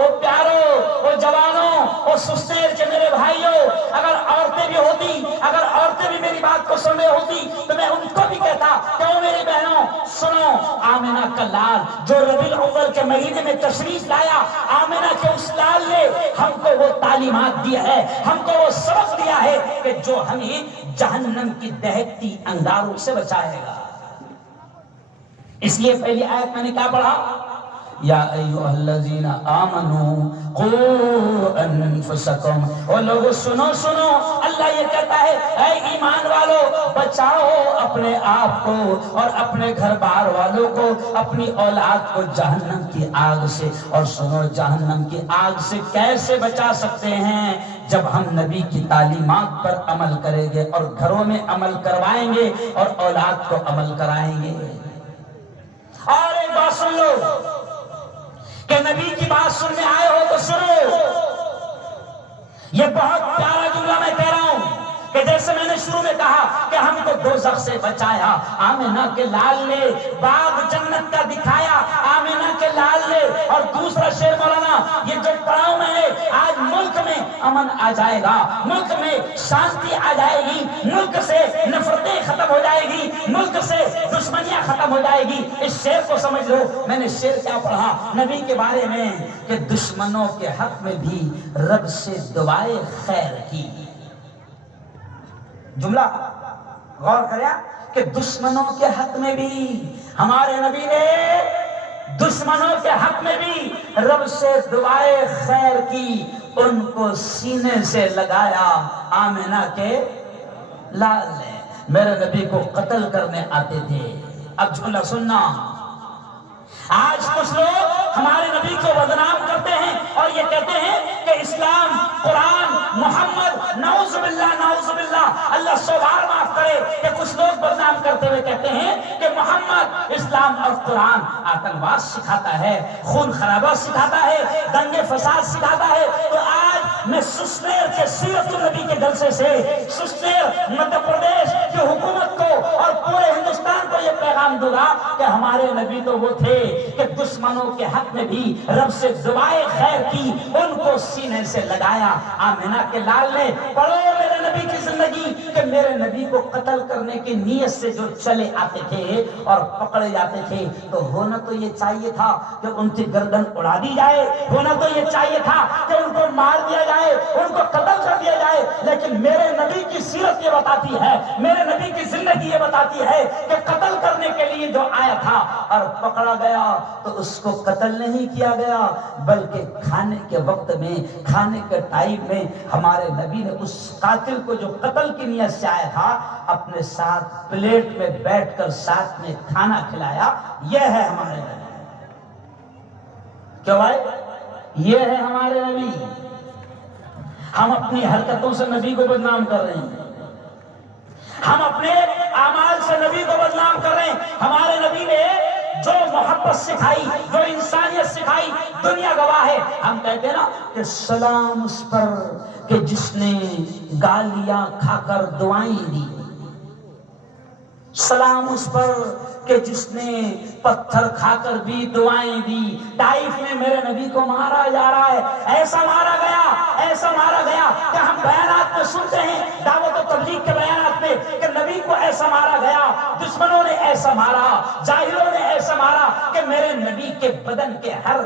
او پیارو، او جوانوں، او سستیر کے میرے بھائیوں، اگر عورتیں بھی ہوتی، اگر عورتیں بھی میری بات کو سن رہی ہوتی تو میں ان کو بھی کہتا کہ او میری بہنوں سنو، آمنہ کا لال جو ربیع الاول کے مہینے میں تشریف لایا، آمنہ کے اس لال نے ہم کو وہ تعلیمات دی ہے، ہم کو وہ سبق دیا ہے کہ جو ہمیں جہنم کی دہکتی انگاروں سے بچائے گا. اس لیے پہلی آیت میں نے کیا پڑھا؟ یا ایھا الذین آمنوا قوا انفسکم. اور لوگوں سنو، اللہ یہ کہتا ہے اے ایمان والو بچاؤ اپنے آپ کو اور اپنے گھر بار والوں کو، اپنی اولاد کو جہنم کی آگ سے. اور سنو، جہنم کی آگ سے کیسے بچا سکتے ہیں؟ جب ہم نبی کی تعلیمات پر عمل کریں گے اور گھروں میں عمل کروائیں گے اور اولاد کو عمل کرائیں گے. اور ایک بات سن لو کہ نبی کی بات سننے آئے ہو تو سنو. یہ بہت پیارا جملہ میں کہہ رہا ہوں کہ جیسے میں نے شروع میں کہا کہ ہم کو دوزخ سے بچایا آمنہ کے لال نے، باغ جنت کا دکھایا آمنہ کے لال نے. اور دوسرا شعر مولانا یہ جو پڑھا ہوں میں، آج ملک میں امن آ جائے گا، ملک میں شانتی آ جائے گی، ملک سے نفرتیں ختم ہو جائے گی، ملک سے دشمنیاں ختم ہو جائے گی. اس شعر کو سمجھ لو. میں نے شعر کیا پڑھا نبی کے بارے میں کہ دشمنوں کے حق میں بھی رب سے دعائے خیر کی. جملہ غور کریا کہ دشمنوں کے حق میں بھی ہمارے نبی نے، دشمنوں کے حق میں بھی رب سے دعائے خیر کی. ان کو سینے سے لگایا آمنہ کے لال نے. میرے نبی کو قتل کرنے آتے تھے. اب جملہ سننا، آج کچھ لوگ ہمارے نبی کو بدنام کرتے ہیں اور یہ کہتے ہیں کہ اسلام، قرآن، محمد، نعوذ باللہ، اللہ سو بار معاف کرے کہ کچھ لوگ بدنام کرتے ہوئے کہتے ہیں کہ محمد، اسلام اور قرآن آتنکواد سکھاتا ہے، خون خرابہ سکھاتا ہے، دنگے فساد سکھاتا ہے. تو آج میں سسنیر کے سیرت النبی کے جلسے سے سسنیر مدھیہ پردیش کی حکومت کو اور پورے ہندوستان کو یہ پیغام دوں گا کہ ہمارے نبی تو وہ تھے کہ دشمنوں کے حق میں بھی رب سے دعائے خیر کی، ان کو سینے سے لگایا آمنہ کے لال نے. پڑھو میرے نبی کی زندگی کہ میرے نبی کو قتل کرنے کی نیت سے جو چلے آتے تھے اور پکڑے جاتے تھے تو ہونا تو یہ چاہیے تھا کہ ان کی گردن اڑا دی جائے، ہونا تو یہ چاہیے تھا کہ ان کو مار دیا جائے، ان کو قتل کر دیا جائے. لیکن میرے نبی کی سیرت یہ بتاتی ہے، میرے نبی کی زندگی یہ بتاتی ہے کہ قتل کرنے کے لیے جو آیا تھا اور پکڑا گیا تو اس کو قتل نہیں کیا گیا، بلکہ کھانے کے وقت میں، کھانے کے ٹائم میں ہمارے نبی نے اس قاتل کو جو قتل کی نیت سے آیا تھا اپنے ساتھ پلیٹ میں بیٹھ کر ساتھ میں کھانا کھلایا. یہ ہے ہمارے نبی. کیوں بھائی؟ یہ ہے ہمارے نبی. ہم اپنی حرکتوں سے نبی کو بدنام کر رہے ہیں، ہم اپنے اعمال سے نبی کو بدنام کر رہے ہیں. ہمارے نبی نے جو محبت سکھائی، جو انسانیت سکھائی، دنیا گواہ ہے۔ ہم کہتے ہیں نا کہ سلام اس پر کہ جس نے گالیاں کھا کر دعائیں دی، سلام اس پر کہ جس نے پتھر کھا کر بھی دعائیں دی۔ طائف میں میرے نبی کو مارا جا رہا ہے، ایسا مارا گیا، ایسا مارا گیا کہ ہم بیانات میں سنتے ہیں، دعوت و تبلیغ کے بیانات میں، کہ نبی کو ایسا مارا گیا، دشمنوں نے ایسا مارا، جاہلوں نے ایسا مارا کہ میرے نبی کے بدن کے ہر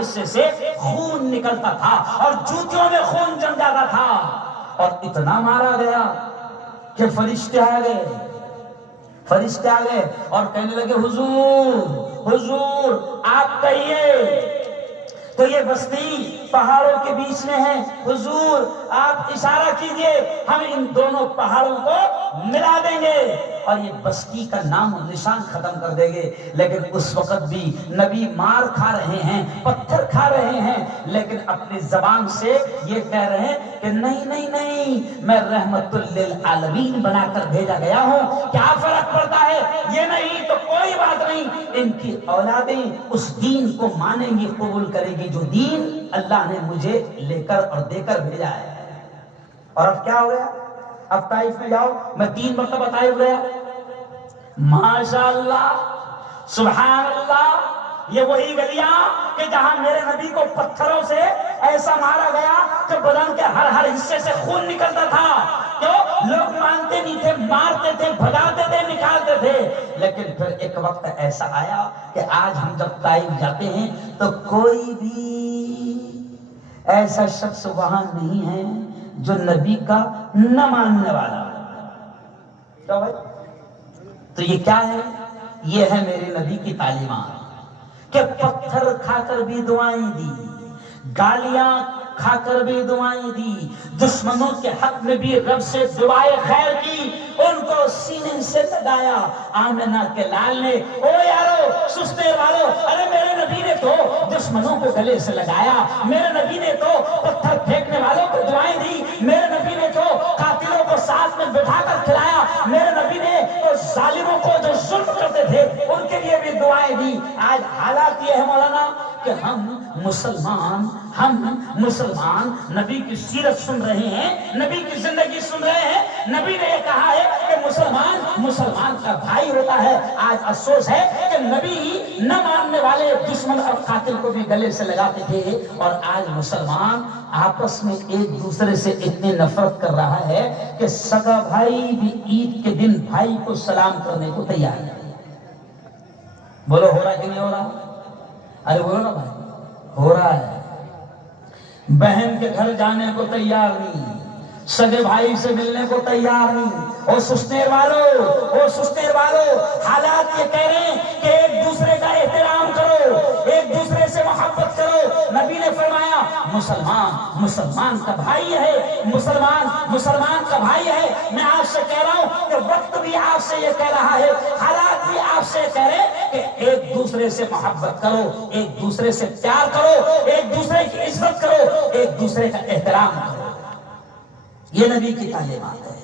حصے سے خون نکلتا تھا اور جوتیوں میں خون جم جاتا تھا، اور اتنا مارا گیا کہ فرشتے آ گئے، فرشتے آ گئے اور کہنے لگے حضور حضور آپ کہیے، تو یہ بستی پہاڑوں کے بیچ میں ہے، حضور آپ اشارہ کیجئے، ہم ان دونوں پہاڑوں کو ملا دیں گے اور یہ بستی کا نام و نشان ختم کر دیں گے۔ لیکن اس وقت بھی نبی مار کھا رہے ہیں، پتھر کھا رہے ہیں، لیکن اپنی زبان سے یہ کہہ رہے ہیں کہ نہیں نہیں نہیں، میں رحمت للعالمین بنا کر بھیجا گیا ہوں، کیا فرق پڑتا ہے، یہ نہیں تو کوئی بات نہیں، ان کی اولادیں اس دین کو مانیں گی، قبول کرے گی جو دین اللہ نے مجھے لے کر اور دے کر بھیجا ہے۔ اور اب کیا ہو گیا؟ اب طائف میں جاؤ، میں 3 مرتبہ طائف گیا، ماشاء اللہ سبحان اللہ، یہ وہی گلیاں کہ جہاں میرے نبی کو پتھروں سے ایسا مارا گیا کہ بدن کے ہر حصے سے خون نکلتا تھا، کیوں؟ لوگ مانتے نہیں تھے، مارتے تھے، بھگاتے تھے، نکالتے تھے۔ لیکن پھر ایک وقت ایسا آیا کہ آج ہم جب طائف جاتے ہیں تو کوئی بھی ایسا شخص وہاں نہیں ہے جو نبی کا نہ ماننے والا۔ کیا بھائی؟ تو یہ کیا ہے؟ یہ ہے میرے نبی کی تعلیمات کہ پتھر کھا کر بھی دعائیں دی، گالیاں کھا کر بھی دعائیں دی، دشمنوں کے حق میں بھی رب سے دعائیں خیر کی، ان کو سینے سے لگایا۔ آمنہ کے لال نے، او یارو سستے والو، ارے میرے نبی نے تو دشمنوں کو گلے سے لگایا، میرے نبی نے تو پتھر پھینکنے والوں کو دعائیں دی، میرے نبی نے تو قاتلوں کو ساتھ میں بٹھا کر کھلایا، میرے نبی نے تو ظالموں کو جو ظلم کرتے تھے ان کے لیے بھی دعائیں دی۔ آج حالات یہ ہے مولانا کہ ہم مسلمان نبی کی سیرت سن رہے ہیں، نبی کی زندگی سن رہے ہیں، نبی نے یہ کہا ہے کہ مسلمان کا بھائی ہوتا ہے۔ آج افسوس ہے کہ نبی نہ ماننے والے دشمن اور قاتل کو بھی گلے سے لگاتے تھے، اور آج مسلمان آپس میں ایک دوسرے سے اتنی نفرت کر رہا ہے کہ سگا بھائی بھی عید کے دن بھائی کو سلام کرنے کو تیار ہے۔ بولو ہو رہا کہ نہیں ہو رہا؟ ارے بولو نا بھائی، ہو رہا ہے۔ بہن کے گھر جانے کو تیار نہیں، سگے بھائی سے ملنے کو تیار نہیں۔ اور سستیر والو حالات یہ کہہ رہے ہیں کہ ایک دوسرے کا احترام کرو، ایک دوسرے سے محبت کرو۔ نبی نے فرمایا مسلمان کا بھائی ہے، مسلمان کا بھائی ہے۔ میں آپ سے کہہ رہا ہوں کہ وقت بھی آپ سے یہ کہہ رہا ہے، حالات بھی آپ سے کہہ رہے ہیں کہ ایک دوسرے سے محبت کرو، ایک دوسرے سے پیار کرو، ایک دوسرے کی عزت کرو، ایک دوسرے کا احترام کرو۔ یہ نبی کی تعلیمات ہے۔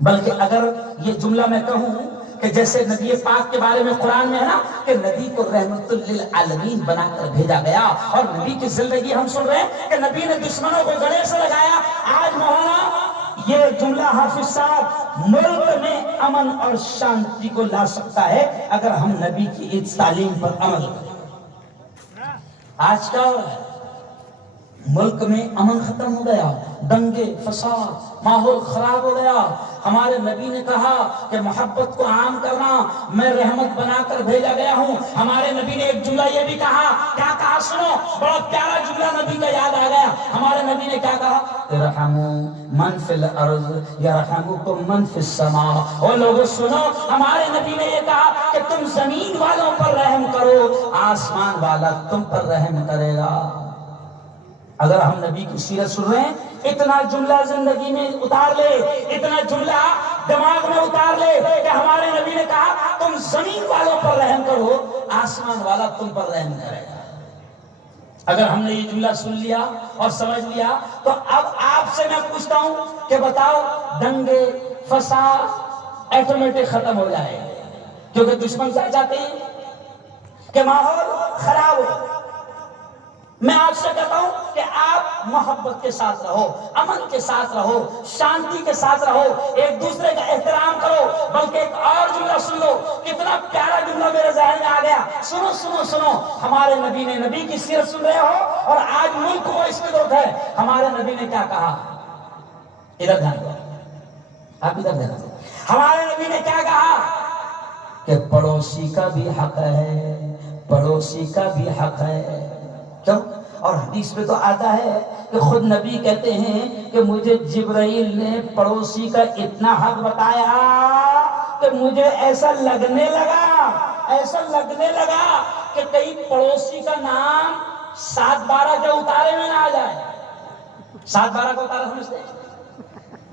بلکہ اگر یہ جملہ میں کہوں کہ جیسے نبی پاک کے بارے میں قرآن میں ہے نا کہ نبی کو رحمت للعالمین بنا کر بھیجا گیا، اور نبی کی زندگی ہم سن رہے ہیں کہ نبی نے دشمنوں کو گلے سے لگایا۔ آج مولانا یہ جملہ حافظ صاحب ملک میں امن اور شانتی کو لا سکتا ہے اگر ہم نبی کی اس تعلیم پر عمل کریں۔ آج کیا ہو رہا ہے؟ ملک میں امن ختم ہو گیا، دنگے فساد، ماحول خراب ہو گیا۔ ہمارے نبی نے کہا کہ محبت کو عام کرنا، میں رحمت بنا کر بھیجا گیا ہوں۔ ہمارے نبی نے ایک جملہ یہ بھی کہا، کیا کہا سنو، بڑا پیارا جملہ نبی کا یاد آ گیا۔ ہمارے نبی نے کیا کہا؟ ارحموا من فی الارض یرحمکم من فی السماء۔ اور لوگوں سنو، ہمارے نبی نے یہ کہا کہ تم زمین والوں پر رحم کرو، آسمان والا تم پر رحم کرے گا۔ اگر ہم نبی کی سیرت سن رہے ہیں، اتنا جملہ زندگی میں اتار لے، اتنا جملہ دماغ میں اتار لے کہ ہمارے نبی نے کہا تم زمین والوں پر رحم کرو، آسمان والا تم پر رحم کرے گا۔ اگر ہم نے یہ جملہ سن لیا اور سمجھ لیا تو اب آپ سے میں پوچھتا ہوں کہ بتاؤ، دنگے فساد آٹومیٹک ختم ہو جائے، کیونکہ دشمن کیا چاہتے ہیں کہ ماحول خراب ہو. میں آپ سے کہتا ہوں کہ آپ محبت کے ساتھ رہو, امن کے ساتھ رہو, شانتی کے ساتھ رہو, ایک دوسرے کا احترام کرو. بلکہ ایک اور جملہ سن لو, کتنا پیارا جملہ میرے ذہن میں آ گیا. سنو سنو سنو, ہمارے نبی نے, نبی کی سیرت سن رہے ہو اور آج ملک کو اس کی ضرورت ہے. ہمارے نبی نے کیا کہا؟ ادھر دھیان دو, آپ ادھر دھیان دو. ہمارے نبی نے کیا کہا کہ پڑوسی کا بھی حق ہے, پڑوسی کا بھی حق ہے. کیوں؟ اور حدیث میں تو آتا ہے کہ خود نبی کہتے ہیں کہ مجھے جبرائیل نے پڑوسی کا اتنا حق بتایا کہ مجھے ایسا لگنے لگا کہ کئی پڑوسی کا نام 7/12 کے اتارے میں نہ آ جائے. 7/12 کا اتارا سمجھتے ہیں؟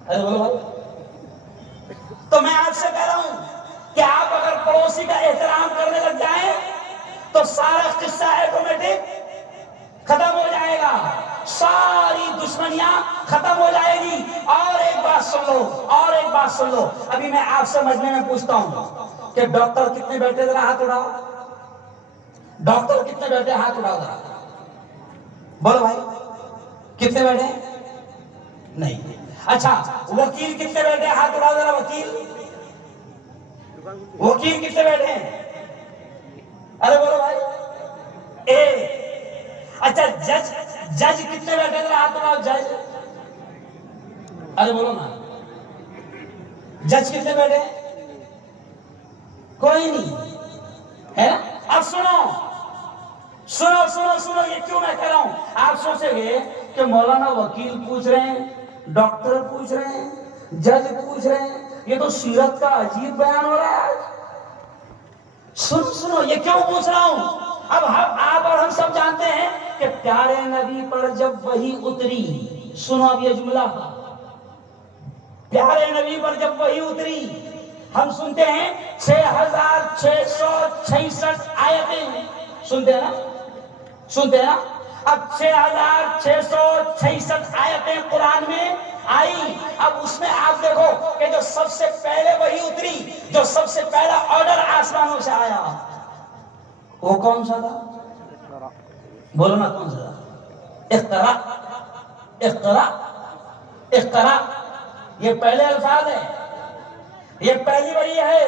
ارے بولو بھائی. تو میں آپ سے کہہ رہا ہوں کہ آپ اگر پڑوسی کا احترام کرنے لگ جائیں تو سارا قصہ آٹومیٹک ختم ہو جائے گا, ساری دشمنیاں ختم ہو جائے گی. اور ایک بات سن لو, ابھی میں آپ سے مجمع میں پوچھتا ہوں کہ ڈاکٹر کتنے بیٹھے, ذرا ہاتھ اٹھاؤ. ڈاکٹر کتنے بیٹھے, ہاتھ اٹھاؤ ذرا. بولو بھائی, کتنے بیٹھے؟ نہیں. اچھا, وکیل کتنے بیٹھے, ہاتھ اٹھاؤ ذرا. وکیل کتنے بیٹھے؟ ارے بولو بھائی. اچھا, جج کتنے بیٹھے, ذرا ہاتھ اٹھاؤ. جج, ارے بولو نا, جج کتنے بیٹھے؟ کوئی نہیں ہے نا. اب سنو, یہ کیوں میں کہہ رہا ہوں. آپ سوچیں گے کہ مولانا وکیل پوچھ رہے ہیں, ڈاکٹر پوچھ رہے ہیں, جج پوچھ رہے ہیں, یہ تو سیرت کا عجیب بیان ہو رہا ہے. سنو, یہ کیوں پوچھ رہا ہوں. اب آپ اور ہم سب جانتے ہیں کہ پیارے نبی پر جب وحی اتری, سنو اب یہ جملہ, پیارے نبی پر جب وحی اتری, ہم سنتے ہیں 6666 آیتیں, سنتے ہیں نا. اب 6666 آیتیں قرآن میں آئی. اب اس میں آپ دیکھو کہ جو سب سے پہلے وحی اتری, جو سب سے پہلا آرڈر آسمانوں سے آیا, وہ کون سا تھا؟ بولو نا, کون سا تھا؟ اقرا. یہ پہلے الفاظ ہے, یہ پہلی وحی ہے,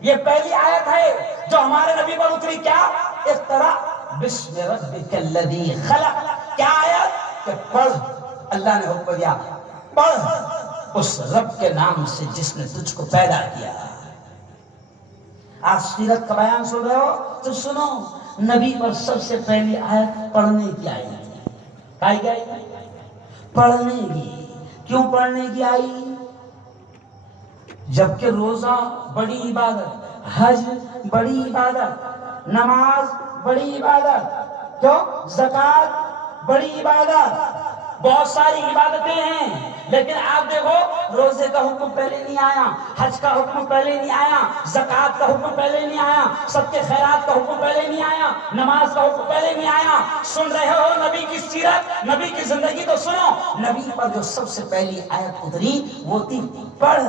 یہ پہلی آیت ہے جو ہمارے نبی پر اتری. کیا؟ اقرا بسم ربک الذی خلق. کیا آیت؟ کہ پڑھ, اللہ نے حکم دیا, پڑھ اس رب کے نام سے جس نے تجھ کو پیدا کیا. آپ سیرت کا بیان سن رہے ہو تو سنو, نبی پر سب سے پہلی آیت پڑھنے کی آئی تھی. پڑھنے کی. کیوں پڑھنے کی آئی؟ جبکہ روزہ بڑی عبادت, حج بڑی عبادت, نماز بڑی عبادت, کیوں؟ زکات بڑی عبادت, بہت ساری عبادتیں ہیں. لیکن آپ دیکھو, روزے کا حکم پہلے نہیں آیا, حج کا حکم پہلے نہیں آیا, زکات کا حکم پہلے نہیں آیا, صدقے خیرات کا حکم پہلے نہیں آیا, نماز کا حکم پہلے نہیں آیا. سن رہے ہو نبی کی سیرت, نبی کی زندگی تو سنو. نبی پر جو سب سے پہلی آیت اتری وہ تھی پڑھ.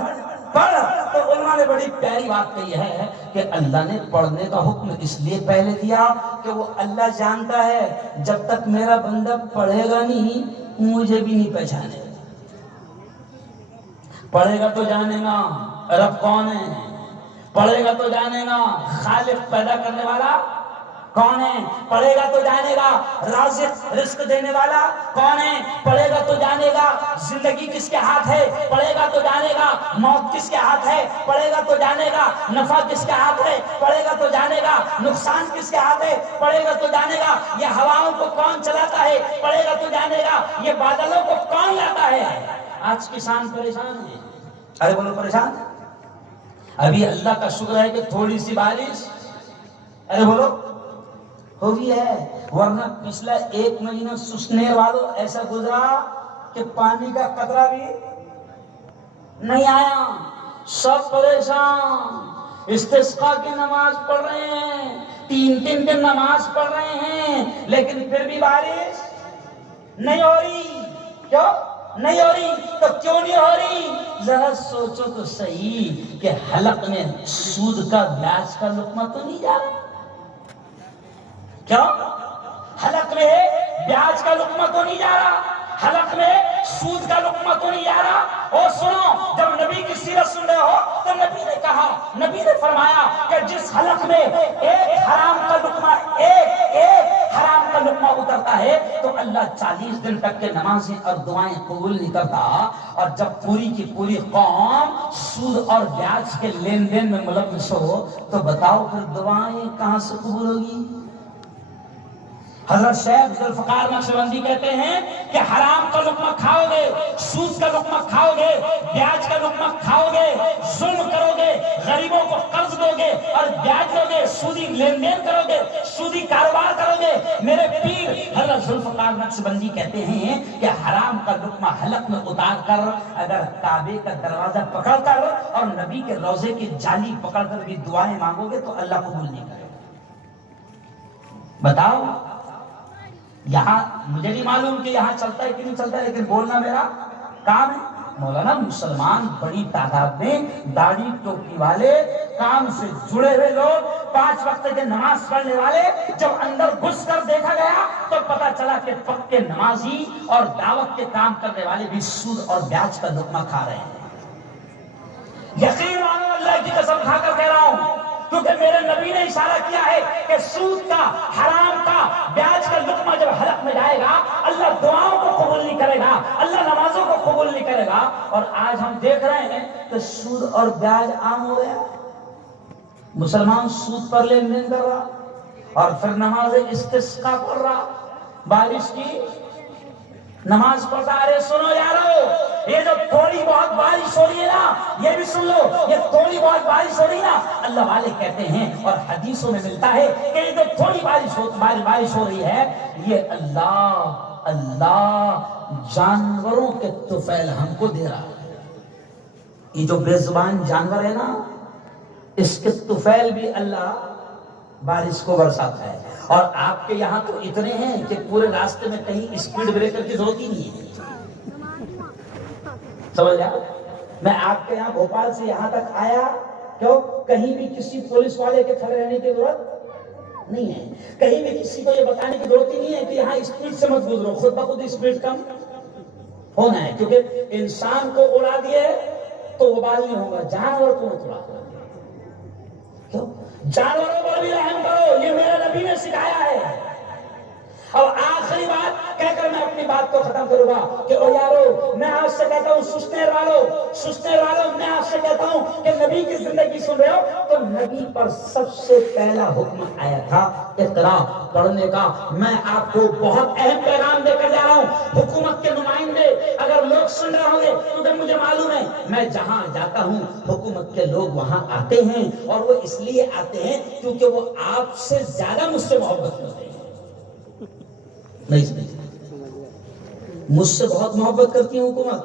تو علماء نے بڑی پیاری بات کہی ہے کہ اللہ نے پڑھنے کا حکم اس لیے پہلے دیا کہ وہ اللہ جانتا ہے جب تک میرا بندہ پڑھے گا نہیں مجھے بھی نہیں پہچانے گا. پڑھے گا تو جانے گا رب کون ہے, پڑھے گا تو جانے گا خالق پیدا کرنے والا کون ہے, پڑھے گا تو جانے گا رازق رزق دینے والا کون ہے, پڑھے گا تو جانے گا زندگی کس کے ہاتھ ہے, پڑھے گا تو جانے گا موت کس کے ہاتھ ہے, پڑھے گا تو جانے گا نفع کس کے ہاتھ ہے, پڑھے گا تو جانے گا نقصان کس کے ہاتھ ہے, پڑھے گا تو جانے گا یہ ہواؤں کو کون چلاتا ہے, پڑھے گا تو جانے گا یہ بادلوں کو کون لاتا ہے. آج کسان پریشان ہے. ارے بولو پریشان. ابھی اللہ کا شکر ہے کہ تھوڑی سی بارش, ارے بولو, ہوئی ہے, ورنہ پچھلا 1 مہینہ سسنے والوں ایسا گزرا کہ پانی کا قطرہ بھی نہیں آیا. سب پریشان, استسقاء کی نماز پڑھ رہے ہیں, 3 دن نماز پڑھ رہے ہیں, لیکن پھر بھی بارش نہیں ہو رہی. کیوں نہیں ہو رہی؟ تو کیوں نہیں ہو رہی؟ ذرا سوچو تو صحیح کہ حلق میں سود کا بیاج کا لقمہ تو نہیں جا رہا. کیوں؟ حلق میں بیاج کا لقمہ تو نہیں جا رہا، حلق میں سود کا لقمہ تو نہیں جا رہا۔ اور سنو، جب نبی کی سیرت سن رہے ہو تو نبی نے کہا، نبی نے فرمایا کہ جس حلق میں ایک حرام کا لقمہ ایک حرام کا لقمہ اترتا ہے تو اللہ 40 دن تک کے نمازیں اور دعائیں قبول نہیں کرتا، اور جب پوری کی پوری قوم سود اور بیاج کے لین دین میں ملوث ہو تو بتاؤ پھر دعائیں کہاں سے قبول ہوگی؟ حضرت شیخ ذوالفقار نقشبندی کہتے ہیں کہ حرام کا لقمہ کھاؤ گے، سود کا لقمہ کھاؤ گے، بیاج کا لقمہ کھاؤ گے، ظلم کرو گے، غریبوں کو قرض دو گے اور بیاج دو گے، سودی لین دین کرو گے، سودی کاروبار کرو گے، میرے پیر حضرت ذوالفقار نقشبندی کہتے ہیں کہ حرام کا لقمہ حلق میں اتار کر اگر کعبے کا دروازہ پکڑ کر اور نبی کے روضے کی جالی پکڑ کر بھی دعائیں مانگو گے تو اللہ قبول نہیں کرے گا۔ بتاؤ، یہاں مجھے نہیں معلوم کہ یہاں چلتا ہے کہ نہیں چلتا ہے، لیکن بولنا میرا کام ہے۔ مولانا مسلمان بڑی تعداد میں داڑھی ٹوپی والے کام سے جڑے ہوئے لوگ 5 وقت کے نماز پڑھنے والے جب اندر گھس کر دیکھا گیا تو پتا چلا کہ پکے نمازی اور دعوت کے کام کرنے والے بھی سود اور بیاج کا لقمہ کھا رہے ہیں۔ یقین مانو، اللہ کی قسم کھا کر کہہ رہا ہوں، کیونکہ میرے نبی نے اشارہ کیا ہے کہ سود کا، حرام کا، بیاج کا لقمہ جب حلق میں جائے گا اللہ دعاؤں کو قبول نہیں کرے گا، اللہ نمازوں کو قبول نہیں کرے گا۔ اور آج ہم دیکھ رہے ہیں کہ سود اور بیاج عام ہو گیا، مسلمان سود پر لین دین کر رہا اور پھر نماز استسقاء پڑھ رہا، بارش کی نماز پڑھتا۔ ارے سنو یارو، یہ جو تھوڑی بہت بارش ہو رہی ہے نا، یہ بھی سن لو، یہ تھوڑی بہت بارش ہو رہی ہے نا، اللہ والے کہتے ہیں اور حدیثوں میں ملتا ہے کہ یہ جو تھوڑی بارش ہو رہی ہے یہ اللہ جانوروں کے طفیل ہم کو دے رہا ہے۔ یہ جو بے زبان جانور ہے نا، اس کے طفیل بھی اللہ بارش کو برساتا ہے۔ اور آپ کے یہاں تو اتنے ہیں کہ پورے راستے میں کہیں اسپیڈ بریکر کی ضرورت ہی نہیں ہے، سمجھ گیا؟ میں آپ کے یہاں بھوپال سے یہاں تک آیا، کیوں؟ کہیں بھی کسی پولیس والے کے کھڑے رہنے کی ضرورت نہیں ہے، کہیں بھی کسی کو یہ بتانے کی ضرورت ہی نہیں ہے کہ یہاں اسپیڈ سے مت گزرو، خود بخود اسپیڈ کم ہونا ہے، کیونکہ انسان کو اڑا دیے تو وبال نہیں ہوگا، جانور کو مت اڑا، کیوں؟ جانوروں پر بھی رحم کرو، یہ میرے نبی نے سکھایا ہے۔ اور آخری بات کہہ کر میں اپنی بات کو ختم کروں گا کہ او یارو، میں آپ سے کہتا ہوں سستیر والوں، میں آپ سے کہتا ہوں کہ نبی کی زندگی سن رہے ہو تو نبی پر سب سے پہلا حکم آیا تھا اقرا، پڑھنے کا۔ میں آپ کو بہت اہم پیغام دے کر جا رہا ہوں، حکومت کے نمائندے اگر لوگ سن رہے ہوں گے کیونکہ مجھے معلوم ہے میں جہاں جاتا ہوں حکومت کے لوگ وہاں آتے ہیں، اور وہ اس لیے آتے ہیں کیونکہ وہ آپ سے زیادہ مجھ سے محبت کرتے ہیں۔ نہیں، مجھ سے بہت محبت کرتی ہے حکومت،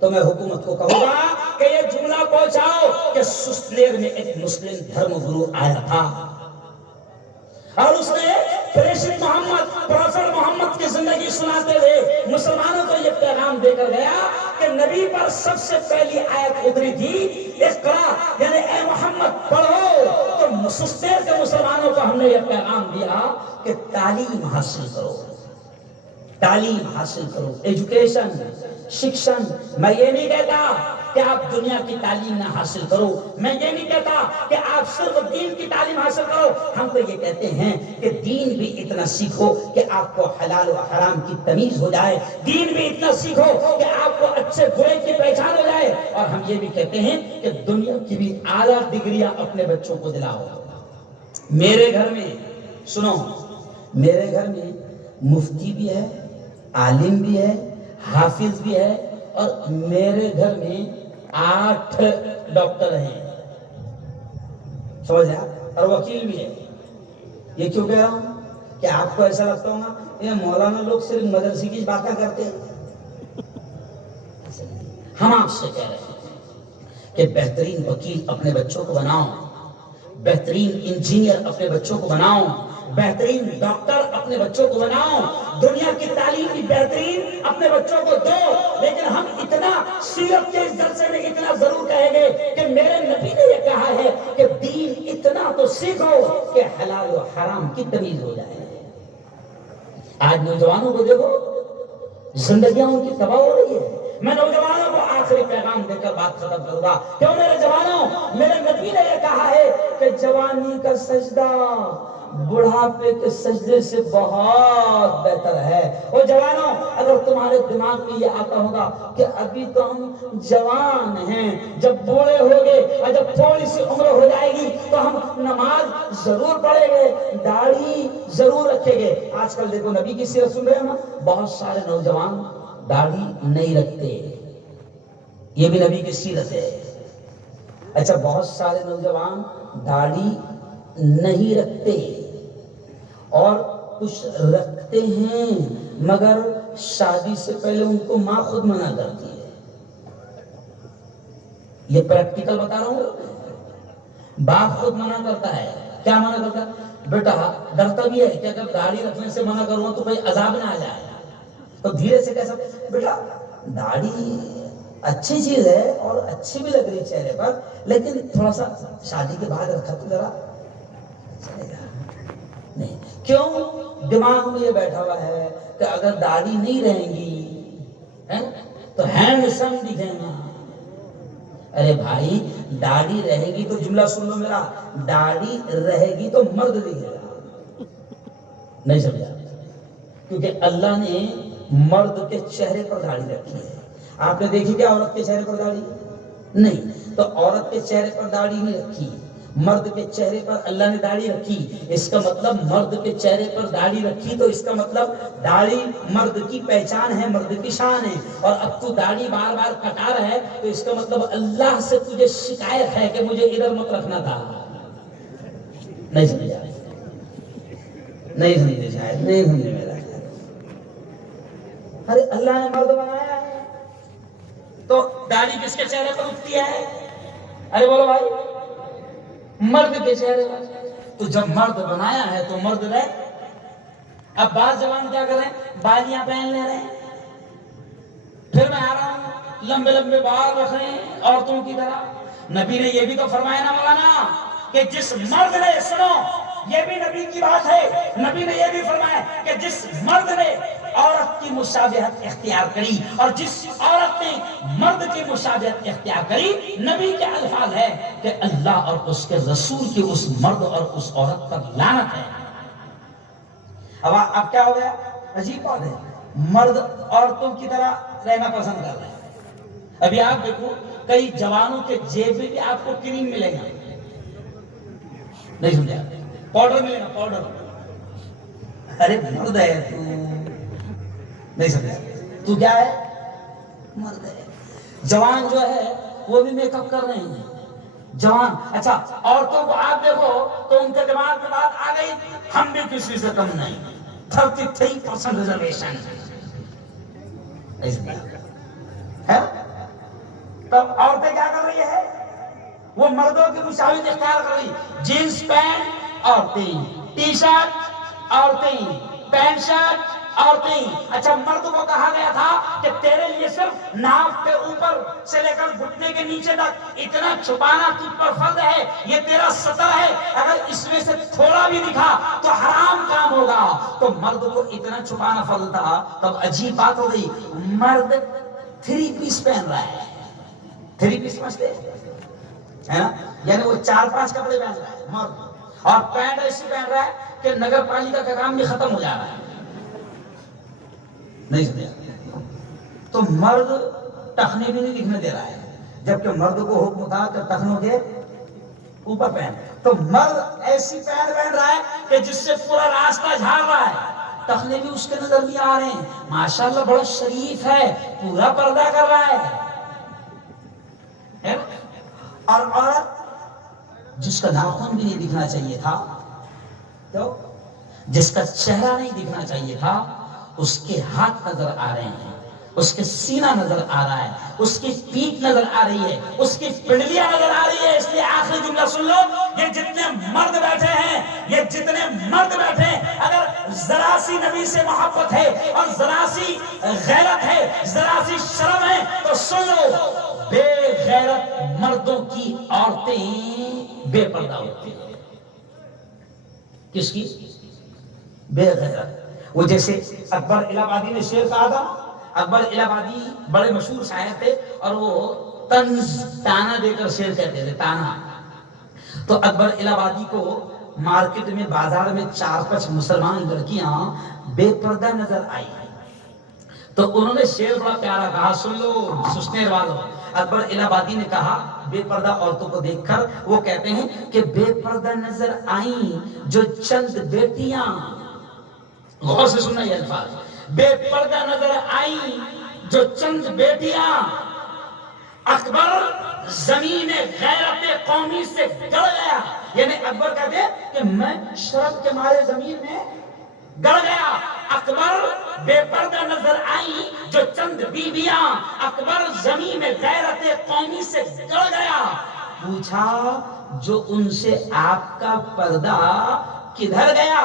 تو میں حکومت کو کہوں گا کہ یہ جملہ پہنچاؤ کہ سستلیر میں ایک مسلم دھرم گرو آیا تھا اور اس نے پریشد پروفیٹ محمد کی زندگی سناتے ہوئے مسلمانوں کو یہ پیغام دے کر گیا کہ نبی پر سب سے پہلی آیت اتری تھی اقرا، یعنی اے محمد پڑھو۔ تو سستیر کے مسلمانوں کو ہم نے یہ پیغام دیا کہ تعلیم حاصل کرو، تعلیم حاصل کرو، ایجوکیشن، شکشن۔ میں یہ نہیں کہتا کہ آپ دنیا کی تعلیم نہ حاصل کرو، میں یہ نہیں کہتا کہ آپ صرف دین کی تعلیم حاصل کرو، ہم تو یہ کہتے ہیں کہ دین بھی اتنا سیکھو کہ آپ کو حلال و حرام کی تمیز ہو جائے، دین بھی اتنا سیکھو کہ آپ کو اچھے برے کی پہچان ہو جائے، اور ہم یہ بھی کہتے ہیں کہ دنیا کی بھی اعلیٰ ڈگریاں اپنے بچوں کو دلاؤ۔ میرے گھر میں سنو، میرے گھر میں مفتی بھی ہے، عالم بھی ہے، حافظ بھی ہے، اور میرے گھر میں 8 ڈاکٹر ہیں، سمجھا، اور وکیل بھی ہے۔ یہ کیوں کہہ رہا ہوں کہ آپ کو ایسا لگتا ہوگا یہ مولانا لوگ صرف مدرسے کی باتیں کرتے ہیں۔ ہم آپ سے کہہ رہے ہیں کہ بہترین وکیل اپنے بچوں کو بناؤ، بہترین انجینئر اپنے بچوں کو بناؤ، بہترین ڈاکٹر اپنے بچوں کو بناؤ، دنیا کی تعلیم بھی بہترین اپنے بچوں کو دو۔ لیکن ہم اتنا سیرت کے اس جلسے میں اتنا ضرور کہیں گے کہ میرے نبی نے یہ کہا ہے کہ دین اتنا تو سیکھو کہ حلال و حرام کی تمیز ہو جائے۔ آج نوجوانوں کو دیکھو، زندگیاں ان کی تباہ ہو رہی ہے۔ میں نوجوانوں کو آخری پیغام دے کر بات ختم کروں گا۔ کیوں میرے جوانوں، میرے نبی نے یہ کہا ہے کہ جوانی کا سجدہ بڑھاپے کے سجدے سے بہت بہتر ہے۔ اور جوانوں، اگر تمہارے دماغ میں یہ آتا ہوگا کہ ابھی تو ہم جوان ہیں، جب بوڑھے ہوگے اور جب تھوڑی سی عمر ہو جائے گی تو ہم نماز ضرور پڑھیں گے، داڑھی ضرور رکھیں گے۔ آج کل دیکھو نبی کی سیرت سن رہے ہیں نا، بہت سارے نوجوان داڑھی نہیں رکھتے، یہ بھی نبی کی سیرت ہے۔ اچھا، بہت سارے نوجوان داڑھی نہیں رکھتے اور کچھ رکھتے ہیں، مگر شادی سے پہلے ان کو ماں خود منع کرتی ہے۔ یہ پریکٹیکل بتا رہا ہوں، باپ خود منع کرتا ہے۔ کیا منع کرتا ہے؟ بیٹا ڈرتا بھی ہے کہ اگر داڑھی رکھنے سے منع کروں تو کوئی عذاب نہ آ جائے، تو دھیرے سے کہہ سکتے بیٹا داڑھی اچھی چیز ہے اور اچھی بھی لگ رہی چہرے پر، لیکن تھوڑا سا شادی کے بعد رکھا تو ذرا چلے گا نہیں۔ کیوں؟ دماغ میں یہ بیٹھا ہوا ہے کہ اگر داڑھی نہیں رہیں گی تو ہینڈسم دکھیں گا۔ ارے بھائی، داڑھی رہے گی تو جملہ سن لو میرا، داڑھی رہے گی تو مرد دکھے گا۔ نہیں سمجھا؟ کیونکہ اللہ نے مرد کے چہرے پر داڑھی رکھی ہے۔ آپ نے دیکھی کیا عورت کے چہرے پر داڑھی؟ نہیں، تو عورت کے چہرے پر داڑھی نہیں رکھی، مرد کے چہرے پر اللہ نے داڑھی رکھی۔ اس کا مطلب مرد کے چہرے پر داڑھی رکھی تو اس کا مطلب داڑھی مرد کی پہچان ہے، مرد کی شان ہے۔ اور اب تو داڑھی بار بار کٹا رہا ہے تو اس کا مطلب اللہ سے تجھے شکایت ہے کہ مجھے ادھر مت رکھنا تھا۔ نہیں سمجھا؟ نہیں سمجھے؟ شاید نہیں سمجھے میرا۔ ارے اللہ نے مرد بنایا ہے تو داڑھی کس کے چہرے پر اٹھتی ہے؟ ارے بولو بھائی، مرد کے چہرے پر۔ تو جب مرد بنایا ہے تو مرد رہے۔ اب بعض جوان کیا کر رہے ہیں؟ بالیاں پہن لے رہے ہیں، پھر میں آ رہا ہوں لمبے لمبے بال رکھ رہے ہیں عورتوں کی طرح۔ نبی نے یہ بھی تو فرمایا نا مولانا کہ جس مرد نے، سنو یہ بھی نبی کی بات ہے، نبی نے یہ بھی فرمایا کہ جس مرد نے عورت کی مشابہت اختیار کری اور جس عورت نے مرد کی مشابہت اختیار کری، نبی کے الفاظ ہے کہ اللہ اور اس کے رسول کی اس مرد اور اس عورت پر لعنت ہے۔ اب کیا ہو گیا؟ عجیب بات ہے، مرد عورتوں کی طرح رہنا پسند کر رہے ہیں۔ ابھی آپ دیکھو کئی جوانوں کے جیب میں بھی آپ کو کریم ملے گا، نہیں سمجھا؟ پاؤڈر ملے گا، پاؤڈر۔ ارے مرد ہے تو، نہیں سمجھا؟ تو کیا ہے؟ مرد ہے۔ جوان جو ہے وہ بھی میک اپ کر رہے ہیں، جوان۔ اچھا، عورتوں کو آپ دیکھو تو ان کے دماغ میں بات آ گئی ہم بھی کسی سے کم نہیں، 33% ریزرویشن ہے۔ تب عورتیں کیا کر رہی ہے؟ وہ مردوں کی مشابہت اختیار کر رہی، جینس پینٹ عورتیں، ٹی شرٹ عورتیں، پینٹ شرٹ عورتیں۔ اچھا، مرد کو کہا گیا تھا کہ تیرے لیے صرف ناف کے اوپر سے لے کر گھٹنے کے نیچے تک اتنا چھپانا تجھ پر فرض ہے، یہ تیرا سطر ہے، اگر اس میں سے تھوڑا بھی دکھا تو حرام کام ہوگا۔ تو مرد کو اتنا چھپانا فرض تھا۔ تب عجیب بات ہو گئی، مرد 3 پیس پہن رہا ہے۔ 3 پیس سمجھتے ہے نا؟ یعنی وہ 4-5 کپڑے پہن رہا ہے مرد، اور پینٹ ایسی پہن رہا ہے کہ نگر پالیکا کا کام بھی ختم ہو جا رہا ہے، نہیں سمجھا؟ تو مرد ٹخنے بھی نہیں دکھنے دے رہا ہے، جبکہ مرد کو حکم تھا کہ ٹخنوں کے اوپر پہن۔ تو مرد ایسی پینٹ پہن رہا ہے کہ جس سے پورا راستہ جھاڑ رہا ہے، ٹخنے بھی اس کے نظر نہیں آ رہے ہیں، ماشاءاللہ بڑا شریف ہے، پورا پردہ کر رہا ہے۔ اور عورت جس کا ناخن بھی نہیں دکھنا چاہیے تھا، تو جس کا چہرہ نہیں دکھنا چاہیے تھا، اس کے ہاتھ نظر آ رہے ہیں، اس کے سینہ نظر آ رہا ہے، اس کی پیٹھ نظر آ رہی ہے، اس کی پنڈلیاں نظر آ رہی ہے۔ اس لیے آخری جملہ سن لو، یہ جتنے مرد بیٹھے ہیں، یہ جتنے مرد بیٹھے ہیں، اگر ذرا سی نبی سے محبت ہے اور ذرا سی غیرت ہے، ذرا سی شرم ہے، تو سن لو، بے غیرت مردوں کی عورتیں بے پردہ ہوتی ہیں۔ کس کی؟ بے غیرت۔ وہ جیسے اکبر الہ آبادی نے شعر کہا تھا. اکبر الہ آبادی بڑے مشہور شاعر تھے اور وہ طنز تانا دے کر شعر کہتے تھے, تانا. تو اکبر الہ آبادی کو مارکیٹ میں بازار میں 4-5 مسلمان لڑکیاں بے پردہ نظر آئی, تو انہوں نے شعر بڑا پیارا کہا, سن لو سستے والوں. اکبر الہ آبادی نے کہا بے پردہ عورتوں کو دیکھ کر, وہ کہتے ہیں کہ بے پردہ نظر آئیں جو چند بیٹیاں, غور سے سننا یہ الفاظ, بے پردہ نظر آئیں جو چند بیٹیاں, اکبر زمین غیرت قومی سے گڑ گیا. یعنی اکبر کہتے ہیں کہ میں شرم کے مارے زمین میں گڑ گیا. اکبر بے پردہ نظر آئی جو چند بیویاں, اکبر زمین غیرت قومی سے گڑ گیا. پوچھا جو ان سے آپ کا پردہ کدھر گیا,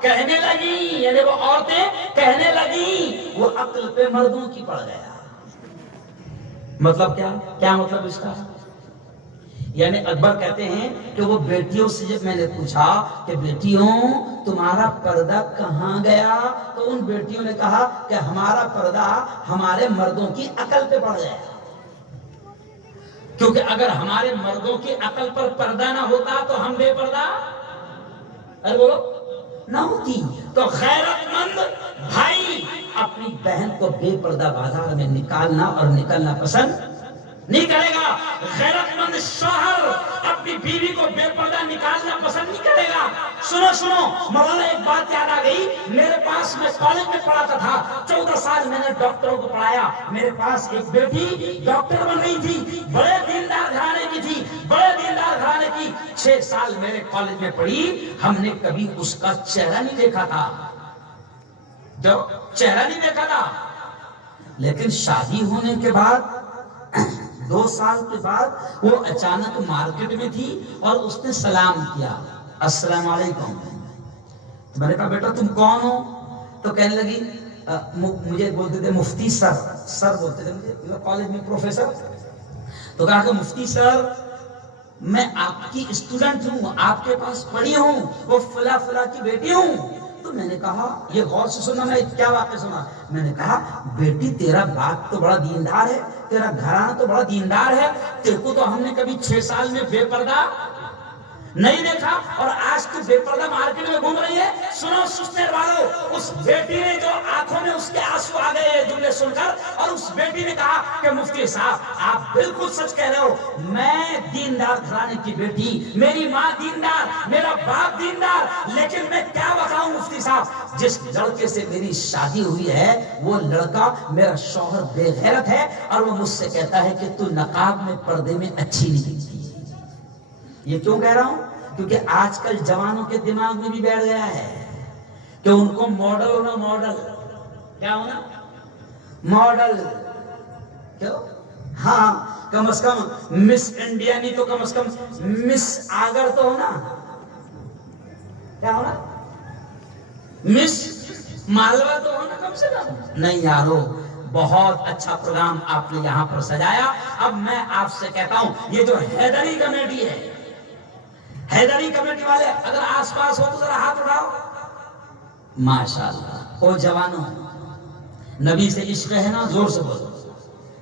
کہنے لگی, یعنی وہ عورتیں کہنے لگی وہ عقل پہ مردوں کی پڑ گیا. مطلب کیا مطلب اس کا؟ یعنی اکبر کہتے ہیں کہ وہ بیٹیوں سے جب میں نے پوچھا کہ بیٹیوں تمہارا پردہ کہاں گیا, تو ان بیٹیوں نے کہا کہ ہمارا پردہ ہمارے مردوں کی عقل پہ پڑ گیا. کیونکہ اگر ہمارے مردوں کی عقل پر پردہ نہ ہوتا تو ہم بے پردہ بولو نہ ہوتی. تو غیرت مند بھائی اپنی بہن کو بے پردہ بازار میں نکالنا اور نکلنا پسند نہیں کرے گا. غیرت مند شوہر اپنی بیوی کو بے پردہ نکالنا پسند نہیں کرے گا. سنو مولانا, ایک بات یاد آ گئی. میرے پاس, میں کالج میں پڑھاتا تھا, 14 سال میں نے ڈاکٹروں کو پڑھایا. میرے پاس ایک بیٹی ڈاکٹر بن گئی تھی, بڑے دیندار گھرانے کی تھی, بڑے دیندار گھرانے کی. 6 سال میرے کالج میں پڑھی, ہم نے کبھی اس کا چہرہ نہیں دیکھا تھا, جو چہرہ نہیں دیکھا تھا. لیکن شادی ہونے کے بعد 2 سال کے بعد وہ اچانک مارکیٹ میں تھی اور اس نے سلام کیا, السلام علیکم. تو میں نے کہا بیٹا تم کون ہو؟ تو کہنے لگی مجھے بولتے تھے مفتی سر بولتے تھے مجھے کالج میں پروفیسر. تو کہا کہ مفتی سر میں آپ کی اسٹوڈنٹ ہوں, آپ کے پاس پڑھی ہوں, وہ فلاں کی بیٹی ہوں. تو میں نے کہا یہ غور سے سننا, میں کیا واقعہ سنا. میں نے کہا بیٹی تیرا باپ تو بڑا دیندار ہے, تیرا گھرانہ تو بڑا دیندار ہے, تیرے کو تو ہم نے کبھی 6 سال میں بے پردہ نہیں دیکھا, اور آج تو بے پردہ مارکیٹ میں گھوم رہی ہے. سنو سننے والوں, اس بیٹی نے جو آنکھوں میں اس کے آنسو آ گئے یہ جملے سن کر, اور اس بیٹی نے کہا کہ مفتی صاحب آپ بالکل سچ کہہ رہے ہو, میں دیندار گھرانے کی بیٹی, میری ماں دیندار, میرا باپ دیندار, لیکن میں کیا بتاؤں مفتی صاحب, جس لڑکے سے میری شادی ہوئی ہے وہ لڑکا میرا شوہر بے غیرت ہے, اور وہ مجھ سے کہتا ہے کہ تو نقاب میں پردے میں اچھی نہیں دکھتی. یہ کیوں کہہ رہا ہوں؟ کیونکہ آج کل جوانوں کے دماغ میں بھی بیٹھ گیا ہے کہ ان کو ماڈل ہونا, ماڈل کیا ہونا, ماڈل. کیوں؟ ہاں کم از کم مس انڈیا نہیں تو کم از کم مس آگر تو ہونا. کیا ہونا؟ مس مالوا تو ہونا کم سے کم. نہیں یارو, بہت اچھا پروگرام آپ نے یہاں پر سجایا. اب میں آپ سے کہتا ہوں یہ جو حیدری کمیٹی ہے, حیدری کمیٹی والے اگر آس پاس ہو تو ذرا ہاتھ اٹھاؤ. ماشاءاللہ. او جوانوں, نبی سے عشق ہے نا, زور سے بولو,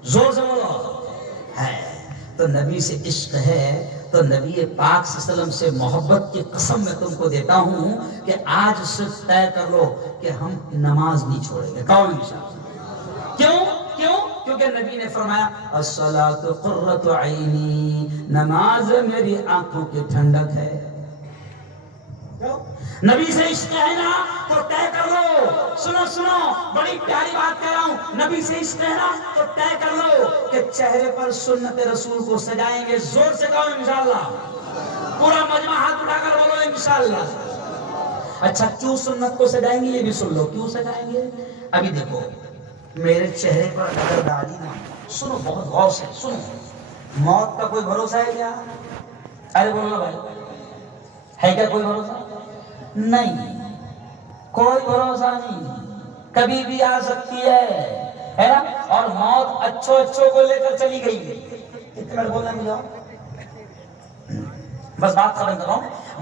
زور سے بولو. ہے تو نبی سے عشق ہے تو نبی پاک صلی اللہ علیہ وسلم سے محبت کی قسم میں تم کو دیتا ہوں کہ آج صرف طے کر لو کہ ہم نماز نہیں چھوڑیں گے. کون انشاءاللہ. کیوں؟ کیونکہ نبی نے فرمایا الصلاۃ قرۃ عینی, نماز میری آنکھوں کی ٹھنڈک ہے. نبی سے عشق ہے نا تو طے کر لو. سنو بڑی پیاری بات کہہ رہا ہوں, نبی سے عشق ہے نا تو طے کر لو کہ چہرے پر سنت رسول کو سجائیں گے. زور سے کہو انشاءاللہ. پورا مجمع ہاتھ اٹھا کر بولو انشاءاللہ. اچھا کیوں سنت کو سجائیں گے یہ بھی سن لو. کیوں سجائیں گے؟ ابھی دیکھو میرے چہرے پر نظر ڈالی نا, سنو بہت غور سے سنو. موت کا کوئی بھروسہ ہے کیا؟ ارے بولو بھائی, ہے کیا کوئی بھروسہ؟ نہیں, کوئی بھروسہ نہیں, کبھی بھی آ سکتی ہے نا. اور موت اچھوں کو لے کر چلی گئی. کتنے بار بولنا مجھے, بس بات ختم کر رہا ہوں.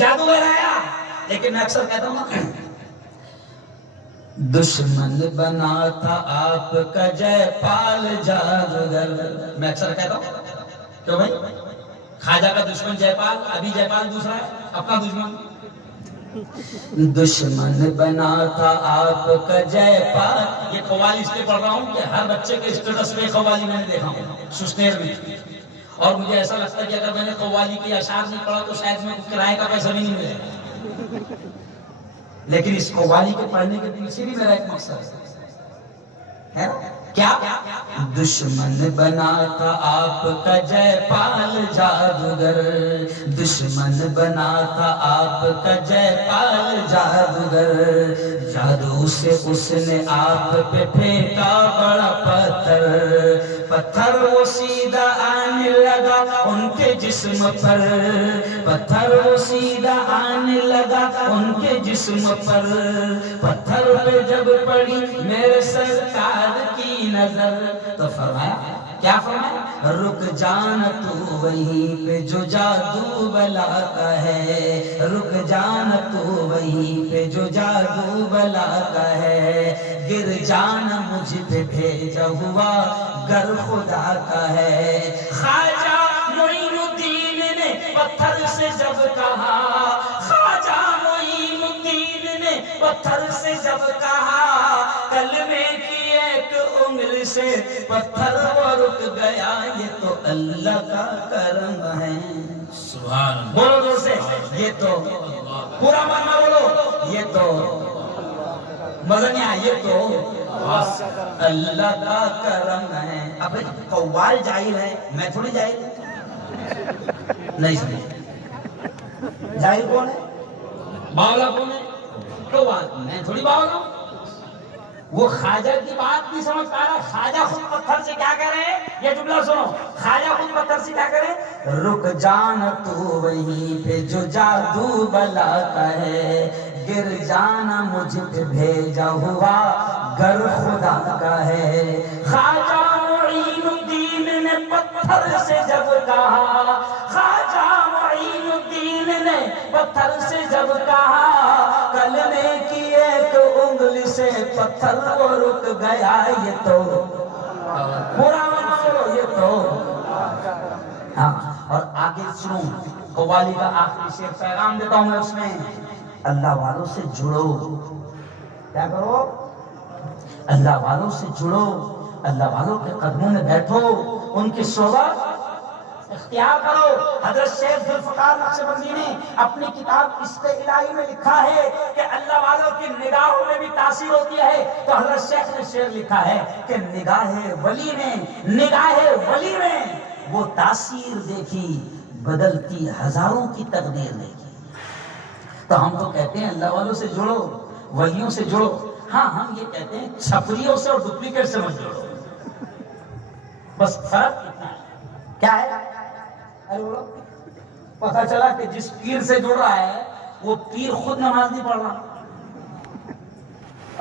جادوگر آیا. لیکن میں اکثر کہتا ہوں نا, دشمن بنا تھا آپ کا جے پال جادوگر. میں اکثر کہتا ہوں کیوں بھائی, خواجہ کا دشمن جے پال, ابھی جے پال دوسرا ہے اپنا دشمن. دشمن بنا تھا آپ کا جے پال. یہ قوالی اس لیے پڑھ رہا ہوں کہ ہر بچے کے اسٹیٹس پہ قوالی میں نے دیکھا ہوں سسنیر میں, اور مجھے ایسا لگتا ہے کہ اگر میں نے قوالی کے اشعار نہیں پڑھا تو شاید میں کرائے کا پیسہ بھی نہیں ملے. لیکن اس قوالی کے پڑھنے کے پیچھے بھی میرا ایک مقصد ہے. کیا؟ دشمن بنا تھا آپ کا جے پال جادوگر. دشمن بنا تھا آپ کا جے پال جادوگر. جادو سے اس نے آپ پہ پھینکا بڑا پتھر. پتھر وہ سیدھا آنے لگا ان کے جسم پر. پتھر وہ سیدھا آنے لگا ان کے جسم پر. پتھر پہ جب پڑی میرے سرکار کی نظر تو فرمایا, کیا فرمایا, رک جانا تو وہیں پہ جو جادو بلا کا ہے. رک جانا تو وہیں پہ جو جادو بلا کا ہے. گر جانا مجھ پہ بھیجا ہوا گر خدا کا ہے. خواجہ معین الدین نے پتھر سے جب کہا, خواجہ معین الدین نے پتھر سے جب کہا, کلمے کی ایک انگلی سے پتھر وہ رک گیا. یہ تو اللہ کا کرم ہے. سبحان اللہ. بولو زور سے, یہ تو پورا ماننا بولو, یہ تو مزہ نہیں آیا, یہ تو اللہ کا کرم ہے. اب قوال جاہل ہے, میں تھوڑی جاہل ہوں. نہیں سمجھ, جاہل کون ہے, باولا کون ہے, قوال. میں تھوڑی باولا ہوں. وہ خواجہ کی بات نہیں سمجھ پا رہا. خواجہ خود پتھر سے کیا کہہ رہے ہیں, یہ جملہ سنو. خواجہ خود پتھر سے کیا کہہ رہے ہیں, رک جانا تو وہیں پہ جو جادو بلا کا ہے. گر جانا مجھ پہ بھیجا ہوا گر خدا کا ہے. خواجہ معین الدین نے پتھر سے جب کہا, خواجہ معین الدین نے پتھر سے جب کہا, کلمے کی ایک انگلی سے پتھر وہ رک گیا. یہ تو پورا بولو, یہ تو. ہاں, اور آگے سنو, قوالی کا آخری شعر پیغام دیتا ہوں میں اس میں. اللہ والوں سے جڑو. کیا کرو, اللہ والوں سے جڑو. اللہ والوں کے قدموں میں بیٹھو, ان کی صحبت اختیار کرو. حضرت شیخ ذوالفقار نقشبندی نے اپنی کتاب عشق الہی میں لکھا ہے کہ اللہ والوں کی نگاہوں میں بھی تاثیر ہوتی ہے. تو حضرت شیخ نے شعر لکھا ہے کہ نگاہ ولی میں وہ تاثیر دیکھی, بدلتی ہزاروں کی تقدیر دیکھی. تو ہم تو کہتے ہیں اللہ والوں سے جڑو, ولیوں سے جڑو. ہاں, ہم یہ کہتے ہیں چھپریوں سے اور ڈپلیکیٹ سے مت جڑو. بس فرق اتنا ہے. کیا ہے, ارے بولو. پتہ چلا کہ جس پیر سے جڑ رہا ہے وہ پیر خود نماز نہیں پڑھ رہا.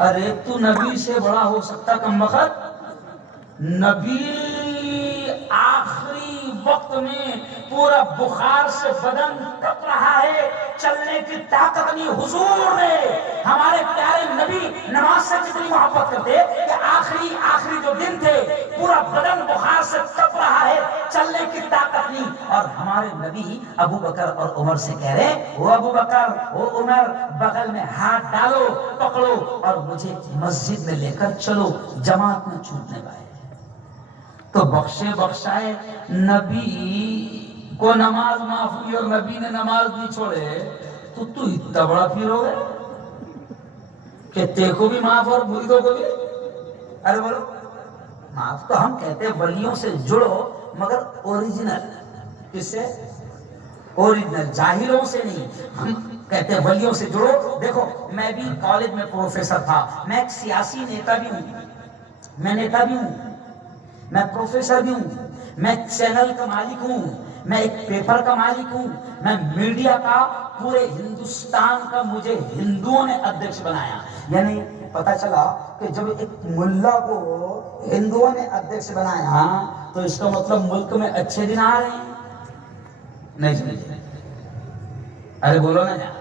ارے تو نبی سے بڑا ہو سکتا کمبخت. نبی آخری وقت میں پورا بخار سے بدن تپ رہا ہے, چلنے کی طاقت نہیں. حضور نے, ہمارے پیارے نبی نماز سے کتنی محبت کرتے کہ آخری جو دن تھے پورا بدن بخار سے تپ رہا ہے, چلنے کی طاقت نہیں. اور ہمارے نبی ابو بکر اور عمر سے کہہ رہے, وہ ابو بکر وہ عمر بغل میں ہاتھ ڈالو, پکڑو اور مجھے مسجد میں لے کر چلو, جماعت میں چھوٹنے پائے. تو بخشائے نبی کو نماز معاف ہوئی اور نبی نے نماز نہیں چھوڑے, تو اتنا بڑا پیر ہو گئے کہ تے کو بھی معاف اور مریدوں کو بھی. ارے بولو معاف. تو ہم کہتے ہیں ولیوں سے جڑو مگر اوریجنل. کس سے, اوریجنل, جاہلوں سے نہیں. ہم کہتے ہیں ولیوں سے جڑو. دیکھو میں بھی کالج میں پروفیسر تھا, میں ایک سیاسی نیتا بھی ہوں, میں نیتا بھی ہوں, میں پروفیسر بھی ہوں, میں چینل کا مالک ہوں, میں ایک پیپر کا مالک ہوں, میں میڈیا کا, پورے ہندوستان کا مجھے ہندوؤں نے ادھیکش بنایا. یعنی پتا چلا کہ جب ایک ملا کو ہندوؤں نے ادھیکش بنایا تو اس کا مطلب ملک میں اچھے دن آ رہے ہیں. نہیں سمجھے, ارے بولو نا یار،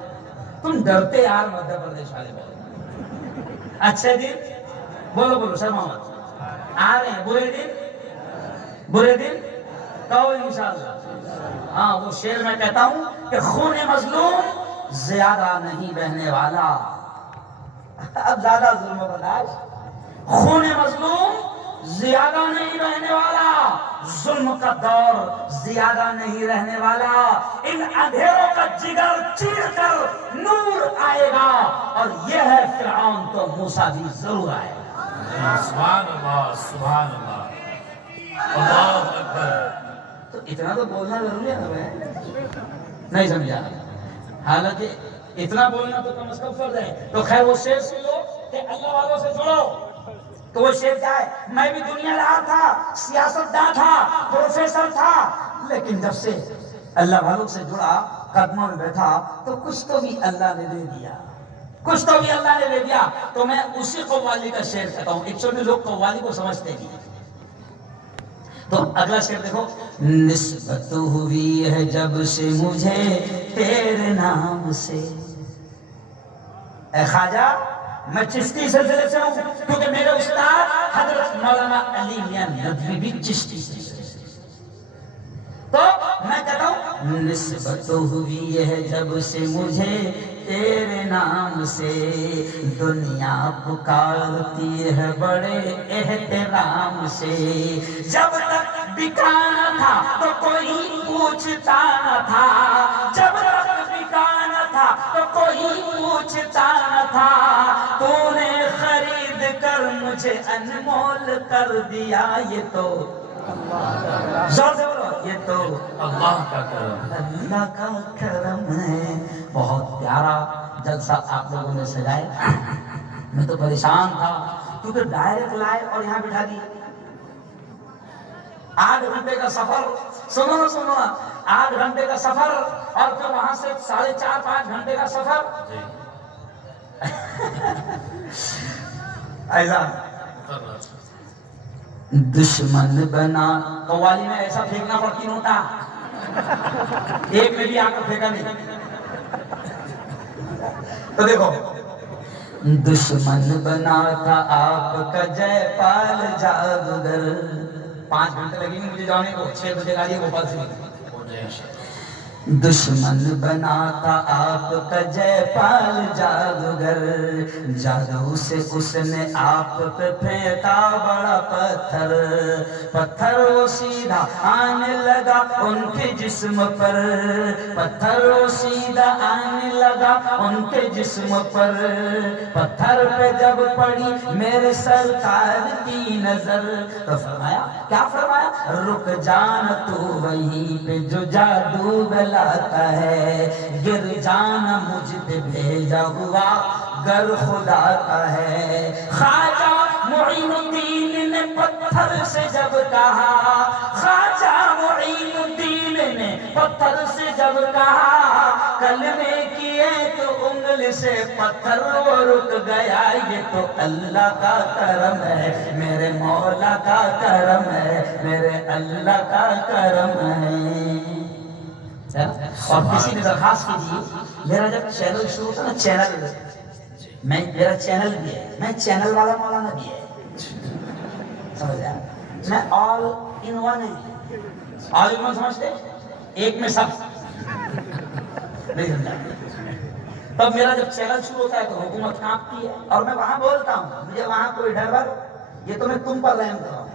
تم ڈرتے یار مدھیہ پردیش والے بولو. اچھے دن بولو بولو سر محمد آ رہے ہیں. برے دن کہو انشاءاللہ. ہاں وہ شعر میں کہتا ہوں کہ خون مظلوم زیادہ نہیں بہنے والا. اب زیادہ ظلم و برداشت. خون مظلوم زیادہ نہیں بہنے والا، ظلم کا دور زیادہ نہیں رہنے والا. ان اندھیروں کا جگر چیر کر نور آئے گا، اور یہ ہے فرعون تو موسیٰ بھی ضرور آئے گا. سبحان اللہ سبحان اللہ اللہ اکبر. تو اتنا تو بولنا ضروری ہے نا بھائی، نہیں سمجھا؟ حالانکہ اتنا بولنا تو کم از کم فرض ہے. تو خیر وہ شعر سن لو کہ اللہ والوں سے جڑو. تو وہ شعر کیا ہے؟ میں بھی دنیا دار تھا، سیاستدان تھا، پروفیسر تھا، لیکن جب سے اللہ والوں سے جڑا، قدموں میں بیٹھا، تو کچھ تو بھی اللہ نے دے دیا، کچھ تو بھی اللہ نے دے دیا. تو میں اسی قوالی کا شعر کہتا ہوں. ایکچولی لوگ قوالی کو سمجھتے نہیں. تو اگلا شعر دیکھو. نسبت ہوئی ہے جب سے مجھے تیرے نام سے، اے خواجہ میں چشتی سلسلے سے ہوں، کیونکہ میرے استاد حضرت مولانا علی میاں ندوی بھی چشتی سے. تو میں کہتا ہوں نسبت ہوئی ہے جب سے مجھے تیرے نام سے، دنیا پکارتی ہے بڑے احترام سے. جب تک بکانا تھا تو کوئی پوچھتا نہ تھا، جب تک بکانا تھا تو کوئی پوچھتا نہ تھا، تو نے خرید کر مجھے انمول کر دیا. یہ تو زور سے بولو، یہ تو اللہ کا کرم. اللہ کا کرم ہے. بہت پیارا جلسہ آپ لوگوں نے سجایا. میں تو پریشان تھا کیونکہ ڈائریکٹ لائے اور یہاں بٹھا دی. 8 گھنٹے کا سفر، سنو 8 گھنٹے کا سفر، اور پھر وہاں سے 4.5-5 گھنٹے کا سفر. ایسا دشمن بنا. قوالی میں ایسا پھینکنا پڑتی نوٹا، ایک میں بھی آ کر پھینکا نہیں. تو دیکھو، دشمن بنا تھا آپ کا جے پال جادوگر. 5 گھنٹے لگیں گے مجھے جانے کو، 6 بجے گاڑی گوپال سے. دشمن بنا تھا آپ کا جے پال جادوگر، جادو سے اس نے آپ پہ پھینکا بڑا پتھر. پتھر وہ سیدھا آنے لگا ان کے جسم پر، پتھر وہ سیدھا آنے لگا ان کے جسم پر. پتھر پہ جب پڑی میرے سرکار کی نظر، تو فرمایا، کیا فرمایا؟ رک جانا تو وہیں پہ جو جادو بلاتا ہے، گر جانا مجھ پہ بھیجا ہوا گر خدا کا ہے. خواجہ معین الدین نے پتھر سے جب کہا، خواجہ معین الدین نے پتھر سے جب کہا، کلمے کی ایک انگلی سے پتھر وہ رک گیا. یہ تو اللہ کا کرم ہے، میرے مولا کا کرم ہے، میرے اللہ کا کرم ہے. اور کسی نے درخواست کیجیے، میرا جب چینل شروع ہوتا نا، چینل میرا چینل بھی ہے، میں چینل والا مولانا بھی ہے، سمجھا؟ میں آل ان ون ہے. آل ان ون سمجھتے؟ ایک میں سب. نہیں سمجھا؟ تب میرا جب چینل شروع ہوتا ہے تو حکومت کانپتی ہے، اور میں وہاں بولتا ہوں، مجھے وہاں کوئی ڈر، یہ تو میں تم پر رحم کر رہا ہوں.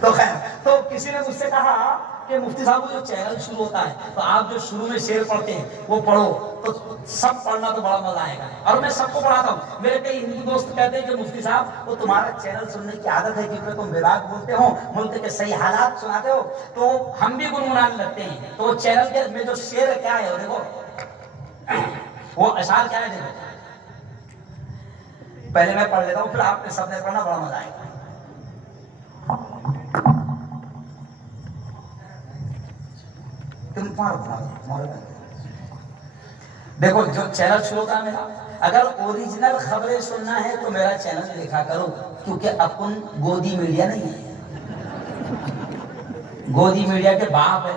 تو خیر، تو کسی نے مجھ سے کہا کہ مفتی صاحب جو چینل شروع ہوتا ہے تو آپ جو شروع میں شعر پڑھتے ہیں وہ پڑھو، تو سب پڑھنا تو بڑا مزہ آئے گا. اور میں سب کو پڑھاتا ہوں. میرے کئی ہندو دوست کہتے ہیں کہ مفتی صاحب وہ تمہارا چینل سننے کی عادت ہے کیونکہ تم وراق بولتے ہو، ملک کے صحیح حالات سناتے ہو، تو ہم بھی گنگنانے لگتے ہیں. تو وہ چینل کے میں جو شعر ہے کیا ہے دیکھو، وہ اشعار کیا ہے دیکھو. پہلے میں پڑھ لیتا ہوں، پھر آپ نے سب نے پڑھنا، بڑا مزہ آئے گا. دیکھو جو چینل شروع ہوتا ہے میرا، اگر اوریجنل خبریں سننا ہے تو میرا چینل دیکھا کرو، کیونکہ اپن گودی میڈیا نہیں ہے، گودی میڈیا کے باپ ہے.